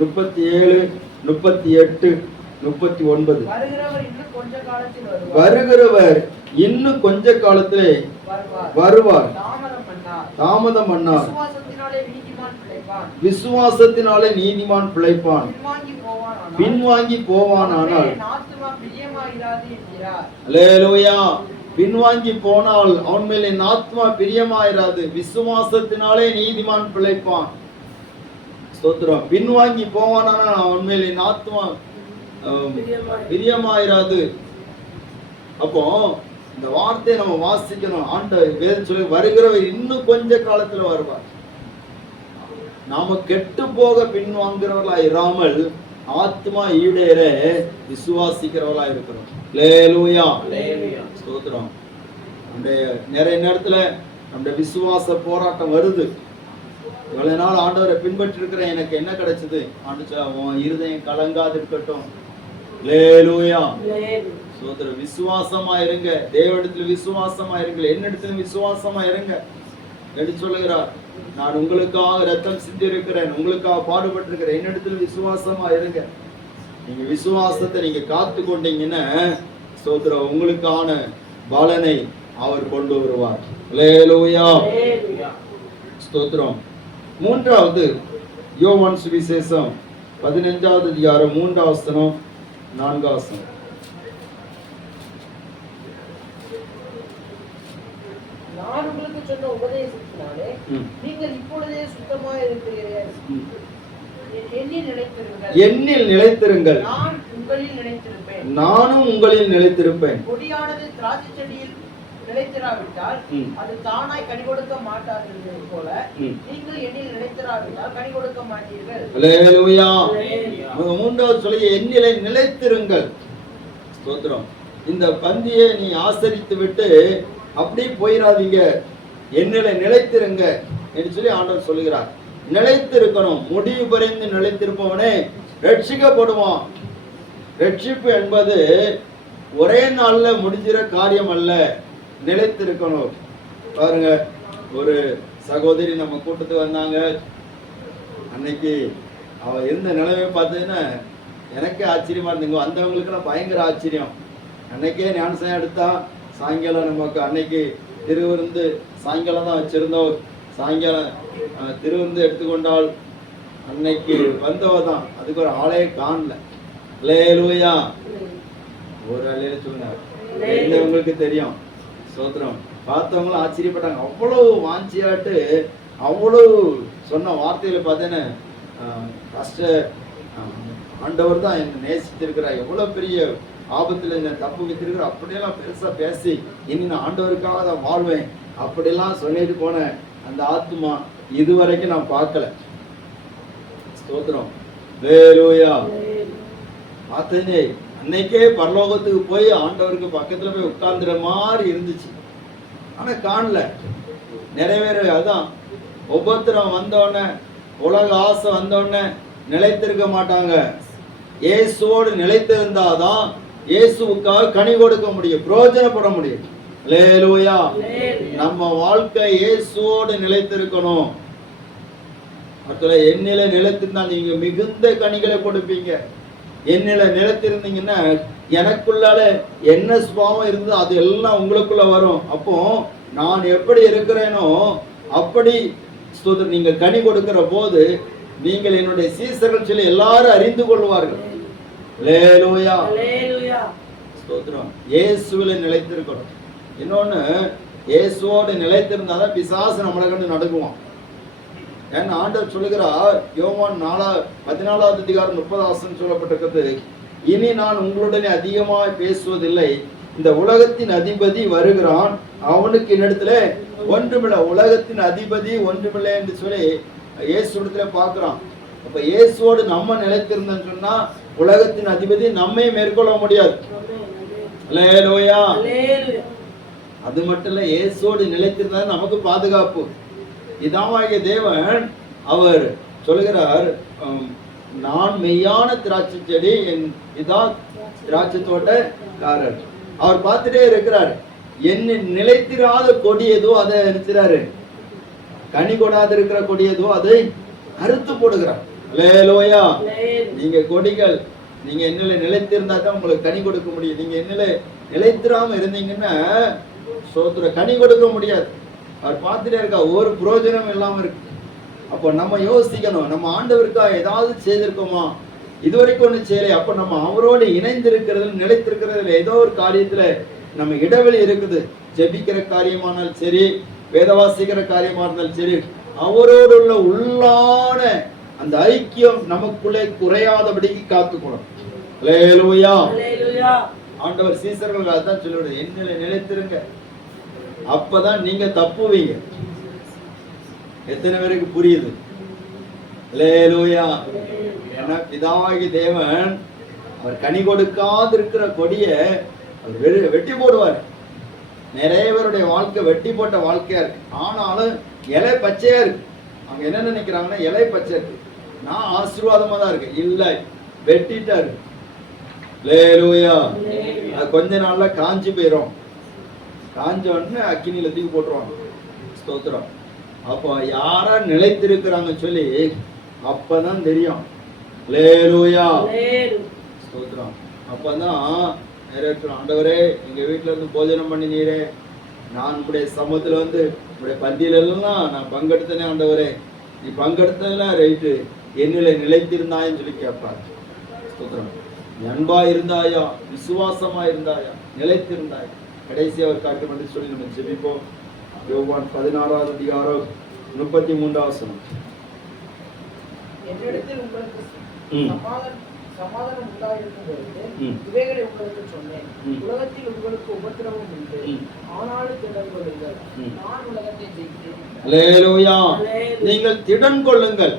37, 38, 39. வருகிறவர் இன்னும் கொஞ்ச காலத்திலே வருவார், தாமதம் பண்ணார். விசுவாசத்தினாலே நீதிமான் பிழைப்பான், பின்வாங்கி போவானானால். அல்லேலூயா. பின்வாங்கி போனால் அவன் மேல் என் ஆத்மா பிரியமாயிராது. விசுவாசத்தினாலே நீதிமான் பிழைப்பான். ஸ்தோத்திரம். பின்வாங்கி போவானானால் அவன் மேல் என் ஆத்மா பிரியமாயிராது. அப்போ இந்த வார்த்தையை நம்ம வாசிக்கணும். ஆண்டவர் வேதம் சொல்லி வருகிறவர் இன்னும் கொஞ்ச காலத்துல வருவார். நாம கெட்டு போக பின்வாங்குறவர்களா இராமல் ஆத்மா ஈடேற விசுவாசிக்கிறவர்களா இருக்கிறோம். அல்லேலூயா. ஸ்தோத்திரம். நிறைய நேரத்துல நம்முடைய விசுவாச போராட்டம் வருது. இவ்வளவு நாள் ஆண்டவரை பின்பற்றி இருக்கிறேன், எனக்கு என்ன கிடைச்சது? ஆண்டவர் இருதயம் கலங்காது இருக்கட்டும். அல்லேலூயா. ஸ்தோத்திரம். விசுவாசமா இருங்க, தேவனிடத்தில் விசுவாசமா இருங்க, என்னிடத்துல விசுவாசமா இருங்க என்று சொல்லுகிறார். நான் உங்களுக்காக ரத்தம் சிந்தி இருக்கிறேன், உங்களுக்காக பாடுபட்டு இருக்கிறேன், என்னிடத்தில் விசுவாசமா இருங்க. நீங்க விசுவாசத்தை நீங்க காத்து கொண்டீங்கன்னா ஸ்தோத்திரம் உங்களுக்கான பலனை அவர் கொண்டு வருவார். அல்லேலூயா. ஸ்தோத்திரம். மூன்றாவது யோவான் சுவிசேஷம் 15வது அதிகாரம் 3வது வசனம் 4வது வசனம். நான் உங்களுக்கு சொன்ன உபதேசத்தினாலே நீங்கள் இப்பொழுதே சுத்தமாய் இருக்கிறீர்கள். என்னில் நிலைத்திருங்கள், நானும் உங்களில் நிலைத்திருப்பேன். கொடியானது திராட்சை செடியில் நிலைத்திராவிட்டால் அது தானாய் கனி கொடுக்க மாட்டாது போல நீங்கள் என்னில் நிலைத்திராவிட்டால் கனி கொடுக்க மாட்டீர்கள். அல்லேலூயா. மூன்றாவது சொல்லி என்னிலே நிலைத்திருங்கள். ஸ்தோத்திரம். இந்த பந்தியை நீ ஆசரித்து விட்டு அப்படியே போயிடாதீங்க, என்னிலே நிலைத்திருங்க என்று சொல்லி ஆண்டவர் சொல்லுகிறார். நிலைத்திருக்கணும். முடிவு பறிந்து நிலைத்திருப்பவனே ரட்சிக்கப்படுவான். ரட்சிப்பு என்பது ஒரே நாள்ல முடிஞ்சிற காரியம் அல்ல, நிலைத்திருக்கணும். பாருங்க, ஒரு சகோதரி நம்ம கூட்டத்துக்கு வந்தாங்க. அன்னைக்கு அவ இருந்த நிலைமை பார்த்தீங்கன்னா எனக்கே ஆச்சரியமா இருந்துங்க. வந்தவங்களுக்கெல்லாம் பயங்கர ஆச்சரியம். அன்னைக்கே ஞானசாயம் எடுத்தா, சாயங்காலம் நமக்கு அன்னைக்கு திருவிருந்து சாயங்காலம் தான் வச்சிருந்தோம். சாயங்காலம் திருவிருந்து எடுத்துக்கொண்டால் அன்னைக்கு வந்தவ தான், அதுக்கு ஒரு ஆளே காணல. அல்லேலூயா, ஒரு அலையில சொன்னார். உங்களுக்கு தெரியும், சோத்திரம். பார்த்தவங்களும் ஆச்சரியப்பட்டாங்க. அவ்வளவு வாஞ்சியாட்டு அவ்வளவு சொன்ன வார்த்தைகளை பார்த்தேன்னு கஷ்ட ஆண்டவர் தான் என்னை நேசித்திருக்கிறார், எவ்வளவு பெரிய ஆபத்துல என்ன தப்பு வைத்திருக்கிற அப்படியெல்லாம் பெருசா பேசி இனி நான் ஆண்டவருக்காக தான் வாழ்வேன் அப்படியெல்லாம் சொல்லிட்டு போன அந்த ஆத்மா இதுவரைக்கும் நான் பார்க்கல. ஸ்தோத்திரம், ஹல்லேலூயா. பார்த்தேனே, அன்னைக்கே பரலோகத்துக்கு போய் ஆண்டவருக்கு பக்கத்துல போய் உட்கார்ந்துற மாதிரி இருந்துச்சு. ஆனா காணல, நிறைவேற. அதான் உபத்திரம் வந்தோடனே, உலக ஆசை வந்தோடனே நிலைத்திருக்க மாட்டாங்க. இயேசுவோடு நிலைத்திருந்தாதான் இயேசுவுக்காக கனி கொடுக்க முடியும், பிரயோஜனப்பட முடியும். அல்லேலூயா. நம்ம வாழ்க்கை இயேசுவோடு நிலைத்திருக்கணும். என்னில நிலைத்திருந்தால் நீங்க மிகுந்த கனிகளை கொடுப்பீங்க. என்னில நிலைத்திருந்தீங்கன்னா எனக்குள்ளால என்ன சுபாவம் இருந்தது அது எல்லாம் உங்களுக்குள்ள வரும். அப்போ நான் எப்படி இருக்கிறேனோ அப்படி நீங்க கனி கொடுக்கிற போது நீங்கள் என்னுடைய சீசர்கள் சொல்லி எல்லாரும் அறிந்து கொள்வார்கள். அல்லேலூயா, ஸ்தோத்திரம். இயேசுவில நிலைத்திருக்கணும். இன்னொன்னு, இயேசுவோடு நிலைத்திருந்தாதான் பிசாசு நம்மளை கண்டு நடுங்குவான். ஏன்னா ஆண்டவர் சொல்லுகிறார், யோவான் 14வது அதிகாரம் 30 சொல்லப்பட்டிருக்கிறது, இனி நான் உங்களுடனே அதிகமாய் பேசுவதில்லை, இந்த உலகத்தின் அதிபதி வருகிறான், அவனுக்கு என்னிடத்துல ஒன்றுமில்லை. உலகத்தின் அதிபதி ஒன்றுமில்லை என்று சொல்லி இயேசு இடத்துல பார்க்கிறான். அப்ப இயேசுவோடு நம்ம நிலைத்திருந்தோம்னு சொன்னா உலகத்தின் அதிபதி நம்மை மேற்கொள்ள முடியாது. அல்லேலூயா. அது மட்டும் இல்ல, இயேசுவோடு நிலைத்திருந்தா நமக்கு பாதுகாப்பு. இதாவாகிய தேவன் அவர் சொல்லுகிறார், நான் மெய்யான திராட்சை செடி, என் இதா திராட்சை தோட்டக்காரர். அவர் பார்த்துட்டே இருக்கிறார். என்ன நிலைத்திராத கொடி எதோ அதை நினைச்சாரு, கனி கொடாது இருக்கிற கொடி எதோ அதை அறுத்து போடுகிறார். அல்லேலூயா. நீங்க கொடிகள், நீங்க என்னில நிலைத்திருந்தா தான் உங்களுக்கு கனி கொடுக்க முடியும். நீங்க என்னில நிலைத்திராம இருந்தீங்கன்னா சோத்திர கனி கொடுக்க முடியாது. அவர் பார்த்துட்டே இருக்கா, ஒரு பிரயோஜனம் இல்லாம இருக்கு. அப்போ நம்ம யோசிக்கணும், நம்ம ஆண்டவருக்காக ஏதாவது செய்திருக்கோமா? இதுவரைக்கும் ஒண்ணு செய்யலை. அப்ப நம்ம அவரோடு இணைந்திருக்கிறது, நிலைத்திருக்கிறதுல ஏதோ ஒரு காரியத்துல நம்ம இடைவெளி இருக்குது. ஜெபிக்கிற காரியமானாலும் சரி, வேதவாசிக்கிற காரியமா இருந்தாலும் சரி, அவரோடு உள்ள உள்ளான அந்த ஐக்கியம் நமக்குள்ளே குறையாதபடிக்கு காத்துக்கணும். அல்லேலூயா. ஆண்டவர் சீசர்கள் அதான் சொல்லுவது, என்னில நிலைத்திருங்க, அப்பதான் நீங்க தப்புவீங்க. எத்தனை பேருக்கு புரியுது? அல்லேலூயா. ஏன்னா பிதாவாகி தேவன் அவர் கனி கொடுக்காது இருக்கிற கொடிய அவர் வெட்டி போடுவார். நிறைய பேருடைய வாழ்க்கை வெட்டி போட்ட வாழ்க்கையா இருக்கு. ஆனாலும் இலை பச்சையா இருக்கு. அவங்க என்ன நினைக்கிறாங்கன்னா இலை பச்சை இருக்கு, நான் ஆசீர்வாதமா தான் இருக்கு. இல்ல, வெட்டிட்டாரு. அல்லேலூயா. அது கொஞ்ச நாள்ல காஞ்சி போயிடும். காஞ்ச உடனே அக்கினியில தூக்கி போட்டுருவாங்க. ஸ்தோத்திரம். அப்போ யாரா நிலைத்திருக்கிறாங்க சொல்லி அப்பதான் தெரியும். அல்லேலூயா. ஸ்தோத்திரம். அப்பதான் ஆண்டவரே, எங்க வீட்டுல இருந்து போஜனம் பண்ணினீரே, நான் உடைய சமூகத்துல வந்து உடைய பந்தியில எல்லாம் நான் பங்கெடுத்தனே ஆண்டவரே, நீ பங்கெடுத்ததெல்லாம் ரைட்டு, என்னில நிலைத்திருந்தாயன்னு சொல்லி கேட்பாரு. ஸ்தோத்திரம். அன்பா இருந்தாயா, விசுவாசமா இருந்தாயா, நிலைத்திருந்தாயா, கடைசி அவர் காட்டும் என்று சொல்லி நம்ம ஜெபிப்போம். யோவான் 16வது அதிகாரம் 33வது வசனம். என்னிடத்தில் உங்களுக்கு சமாதானம் உண்டாயிருக்கும் பொழுது இவைகளை உங்களுக்கு சொன்னேன். உலகத்தில் உங்களுக்கு உபத்திரவம் உண்டு, ஆனாலும் திடன் கொள்ளுங்கள், நான் உலகத்தை ஜெயித்தேன். அல்லேலூயா. நீங்கள் திடன் கொள்ளுங்கள்.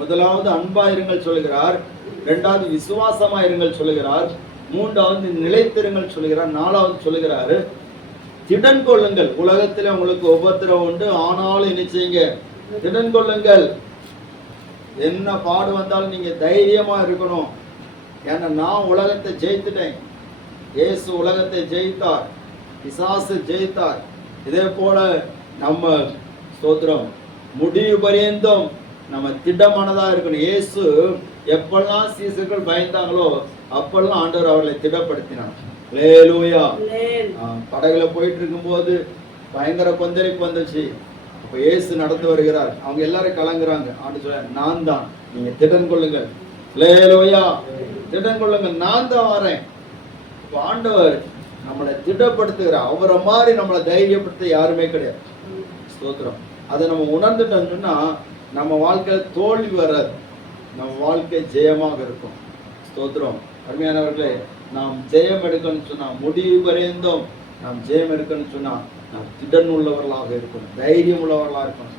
முதலாவது அன்பாயிருங்கள் சொல்லுகிறார், இரண்டாவது விசுவாசமாயிருங்கள் சொல்லுகிறார், மூன்றாவது நிலைத்திருங்கள் சொல்லுகிறார், நாலாவது சொல்லுகிறாரு திடன் கொள்ளுங்கள். உலகத்துல உங்களுக்கு உபத்திரவம் உண்டு, ஆனாலும் என்ன செய்யுங்க? திடன் கொள்ளுங்கள். என்ன பாடு வந்தாலும் நீங்க தைரியமா இருக்கணும். ஏன்னா நான் உலகத்தை ஜெயித்துட்டேன். இயேசு உலகத்தை ஜெயித்தார், பிசாசு ஜெயித்தார். இதே போல நம்ம ஸ்தோத்திரம் முடிவு பரியந்தம் நம்ம திடமானதா இருக்கணும். இயேசு எப்பெல்லாம் சீசர்கள் பயந்தாங்களோ அப்பெல்லாம் ஆண்டவர் அவர்களை திடப்படுத்தினார். ஹல்லேலூயா. படகுல போயிட்டு இருக்கும்போது பயங்கர கொந்தளிப்பு வந்துச்சு. அப்ப இயேசு நடந்து வருகிறார். அவங்க எல்லாரும் கலங்குறாங்க. ஆண்டு சொல்ல, நான் தான், நீங்க திடன் கொள்ளுங்கள். ஹல்லேலூயா. திடன் கொள்ளுங்கள், நான் தான் வரேன். இப்ப ஆண்டவர் நம்மளை திடப்படுத்துகிறார். அவரை மாதிரி நம்மளை தைரியப்படுத்த யாருமே கிடையாது. ஸ்தோத்திரம். அதை நம்ம உணர்ந்துட்டோம்னு சொன்னா நம்ம வாழ்க்கையில தோல்வி வராது, நம்ம வாழ்க்கை ஜெயமாக இருக்கும். ஸ்தோத்திரம். அருமையானவர்களே, நாம் ஜெயம் எடுக்கணும்னு சொன்னா, முடிவு வரைந்தும் நாம் ஜெயம் எடுக்கணும்னு சொன்னா நாம் திடன் உள்ளவர்களாக இருக்கணும், தைரியம் உள்ளவர்களாக இருக்கணும்.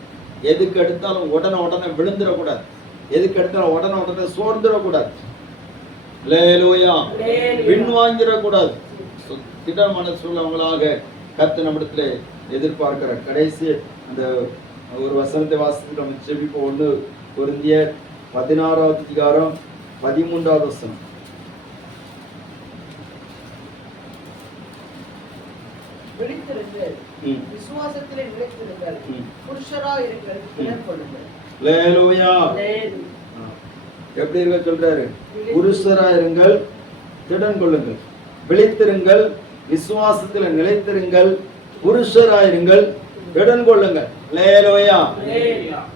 எதுக்கு எடுத்தாலும் உடனே விழுந்துடக்கூடாது, எதுக்கு எடுத்தாலும் உடனே சோர்ந்துடக்கூடாது. ஹல்லேலூயா. பின்வாங்கிடக்கூடாது. திட மனசுள்ளவங்களாக கர்த்தர் நம்மிடத்துல எதிர்பார்க்கிறார். கடைசி அந்த ஒரு வசனத்தை வாசித்து நம்ம செபிப்போம். 1 கொரிந்தியர் 16வது அதிகாரம் 13வது வசனம். விழித்திருங்கள், விசுவாசத்திலே நிலைத்திருங்கள், புருஷராய் இருங்கள், திடன் கொள்ளுங்கள். ஹல்லேலூயா. எப்படி இருக்க சொல்றாரு? புருஷராய் இருங்கள், திடன் கொள்ளுங்கள், விழித்திருங்கள், விசுவாசத்தில் நிலைத்திருங்கள், புருஷராயிருங்கள், திடன் கொள்ளுங்கள். ஹல்லேலூயா.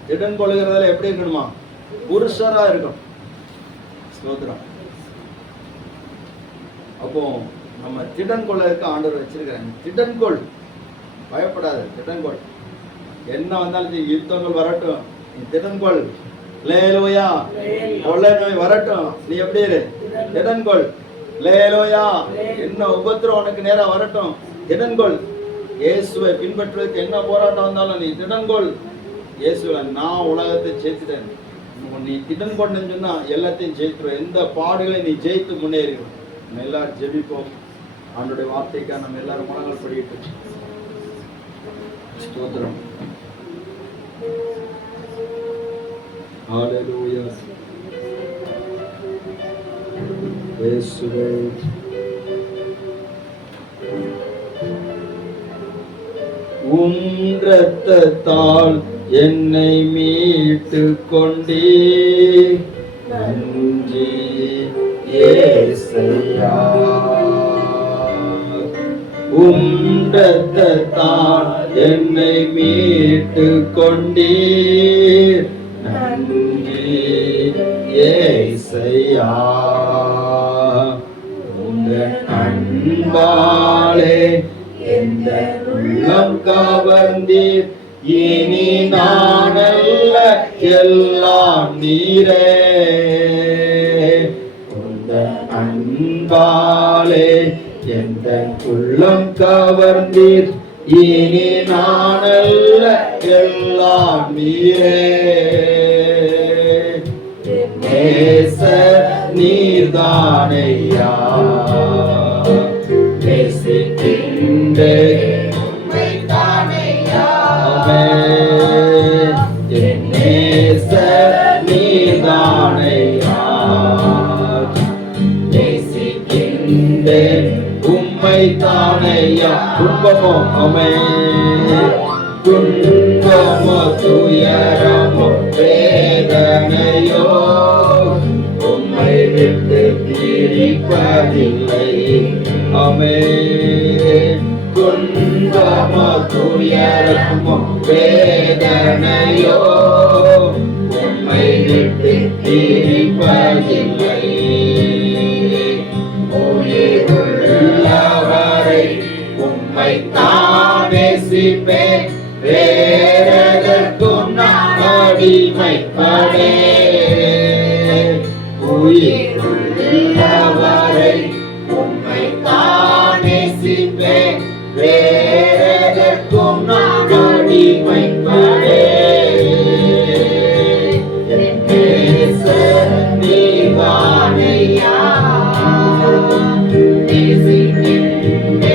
திடன் கொள்ளுகிறதுல எப்படி இருக்கணுமா? புருஷரா இருக்கணும். ஸ்தோத்திரம். அப்போ நம்ம திடன் கொள்ளதுக்கு ஆண்டவர் வச்சிருக்கிறாங்க. திடன் கொள், பயப்படாத, திடன் கொள். என்ன வந்தாலும் யுத்தங்கள் வரட்டும், நீ திடன் கொள். ஹல்லேலூயா. கொள்ளை நோய் வரட்டும், நீ எப்படி இரு? திடன் கொள். ஹல்லேலூயா. என்ன உபத்திரம் உனக்கு நேரா வரட்டும், திடன் கொள். இயேசுவை பின்பற்றுவதற்கு என்ன போராட்டம் வந்தாலும் நீ திடன் கொள். இயேசுவை, நான் உலகத்தை ஜெயித்துட்டேன், நீ திடன் கொண்டேன்னு சொன்னா எல்லாத்தையும் ஜெயித்துருவ. எந்த பாடுகளை நீ ஜெயித்து முன்னேறிடும். நம்ம எல்லாரும் ஜெபிப்போம். ஆண்டோடைய வார்த்தைக்காக நம்ம எல்லாரும் முழங்கால் படிக்கிட்டு ஸ்தோத்திரம். ஹல்லேலூயா. இயேசுவே, இரத்தத்தால் என்னை மீட்டு கொண்டீர், நன்றி இயேசையா. இரத்தத்தால் என்னை மீட்டு கொண்டீர், நன்றி இயேசையா. உங்கள் அன்பாலே எந்த உள்ளம் கவர்ந்தீர், இனி நானல்ல எல்லாம் நீரே. உங்கள் அன்பாலே எந்த உள்ளம் கவர்ந்தீர், இனி நானல்ல எல்லாம் நீரே. நேசர் நீர்தானையா, நேசிக்கின்றேன் உம்மைத்தானையா. என் நேசர் நீர்தானையா, நேசிக்கின்றேன் உம்மைத்தானையா. துன்பமோ அமே, துன்பமோ துயரமோ வேதனையோ உம்மை விட்டு பிரிப்பதில்லை. அமே, துன்பமோ துயரமோ வேதனையோ உம்மை விட்டு பிரிப்பதில்லை. உள்ளவரை உம்மை தானே சிப்பேன், வேறெதற்கும் நான் அடிமைப்படேன். உயிர் உள்ளவரை உம்மை தானே சிப்பேன், வேறெதற்கும் நான் அடிமைப்படேன். என் நேசர் நீர்தானையா, நேசிக்கின்றேன்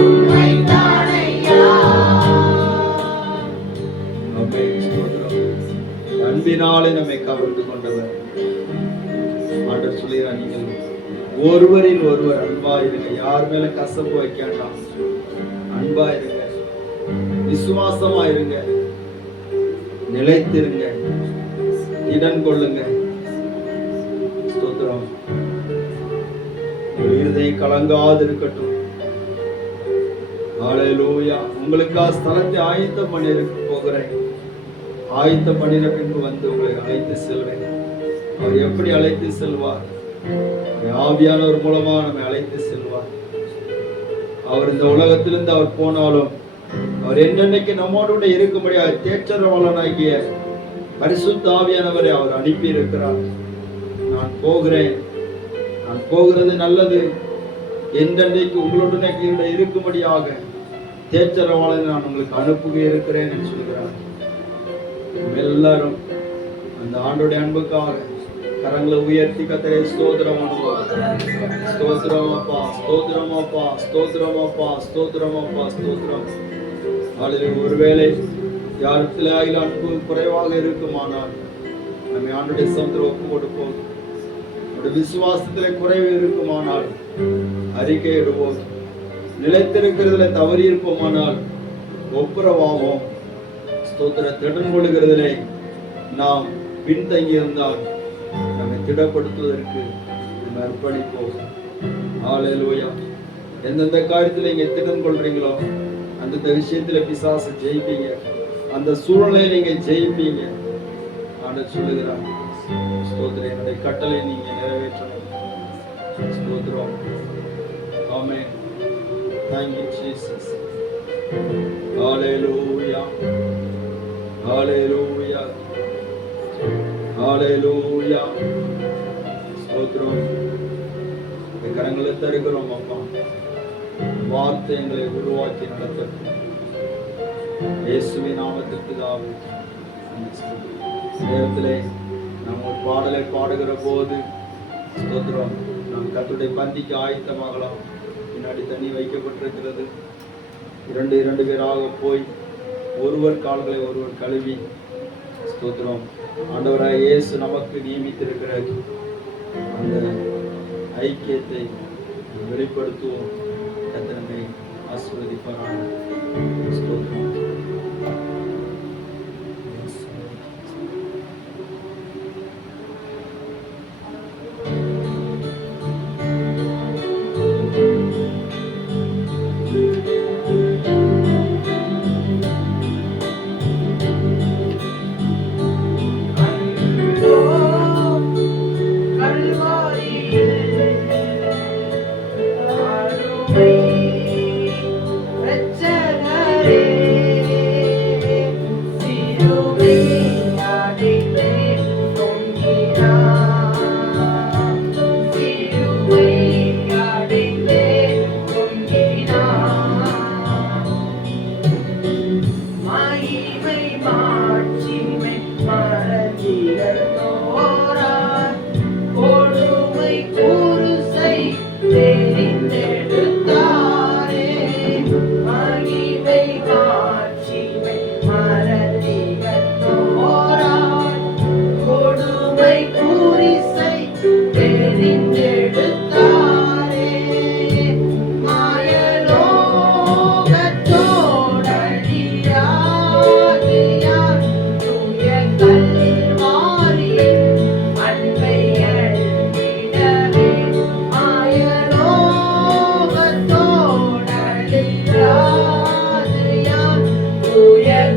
உம்மைத்தானையா. அன்பா இருங்க. யார் மேல கசப்பு வைக்காண்டாம். அன்பா இருங்க, விசுவாசமா இருங்க, நிலைத்திருங்க, இடம் கொள்ளுங்க. ஸ்தோத்திரம். இருதயம் கலங்காது இருக்கட்டும். ஹல்லேலூயா. உங்களுக்காக ஸ்தலத்தை ஆயத்தம் பண்ணி போகிறேன். ஆயத்தம் பண்ணின பின்பு வந்து உங்களை அழைத்து செல்வேன். அவர் எப்படி அழைத்து செல்வார்? ஆவியானவர் மூலமா நம்மை அழைத்து செல்வார். அவர் இந்த உலகத்திலிருந்து அவர் போனாலும் அவர் என்னென்னைக்கு நம்மோடு இருக்கும்படியாக தேற்றரவாளனாகிய பரிசுத்த ஆவியானவரை அவர் அனுப்பி இருக்கிறார். நான் போகிறேன், நான் போகிறது நல்லது, என்றென்றைக்கு உங்களுடனே இருக்கும்படியாக தேற்றரவாளனை நான் உங்களுக்கு அனுப்புக இருக்கிறேன் என்று சொல்கிறார். எல்லாரும் அந்த ஆண்டோடைய அன்புக்காக கரங்களை உயர்த்தி கர்த்தரே ஸ்தோத்திரம் பண்ணுவோம். ஸ்தோத்திரம் அப்பா, ஸ்தோத்திரம் அப்பா, ஸ்தோத்திரம் அப்பா, ஸ்தோத்திரம் அப்பா, ஸ்தோத்திரம். ஹல்லேலூயா. ஒருவேளை யாரிடத்தில் அன்பு குறைவாக இருக்குமானால் நம்மை ஆண்டோடைய சமூகத்தில் ஒப்பு கொடுப்போம். விசுவாசத்திலே குறைவு இருக்குமானால் அறிக்கையிடுவோம். நிலைத்திருக்கிறதுல தவறி இருப்போமானால் ஒப்புரவாவோம். ஸ்தோத்திர திடன் கொள்கிறதிலே நாம் பின்தங்கி இருந்தால் நம்மை திடப்படுத்துவதற்கு நம்ம அர்ப்பணிப்போம். ஹல்லேலூயா. எந்தெந்த காரியத்தில் நீங்க திடன் கொள்றீங்களோ அந்தந்த விஷயத்துல பிசாசு ஜெயிப்பீங்க, அந்த சூழ்நிலையை நீங்க ஜெயிப்பீங்க. ஆண்டவர் சொல்லுகிறார், ஸ்தோத்திரம், என்னுடைய கட்டளை நீங்க நிறைவேற்றணும். ஸ்தோத்திரம். ஆமென். Thank you Jesus. Hallelujah. Hallelujah. Hallelujah. ஸ்தோத்திரம். கரங்களை தருகிறோம் அப்பா. வார்த்தை எங்களை உருவாக்கி நடத்தட்டும். இயேசுவின் நாமத்திற்கு பிதாவே. நேரத்திலே நாம் ஒரு பாடலை பாடுகிற போது ஸ்தோத்திரம், நாம் கர்த்தருடைய பந்திக்கு ஆயத்தமாகலாம். பின்னாடி தண்ணி வைக்கப்பட்டிருக்கிறது. 2 பேராக போய் ஒருவர் கால்களை ஒருவர் கழுவி ஸ்தோத்திரம், ஆண்டவராய் இயேசு நமக்கு நியமித்திருக்கிற அந்த ஐக்கியத்தை வெளிப்படுத்துவோம். கர்த்தரை ஆசீர்வதிப்பாராக. ஸ்தோத்திரம்.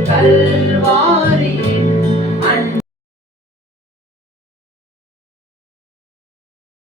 கல்வாரி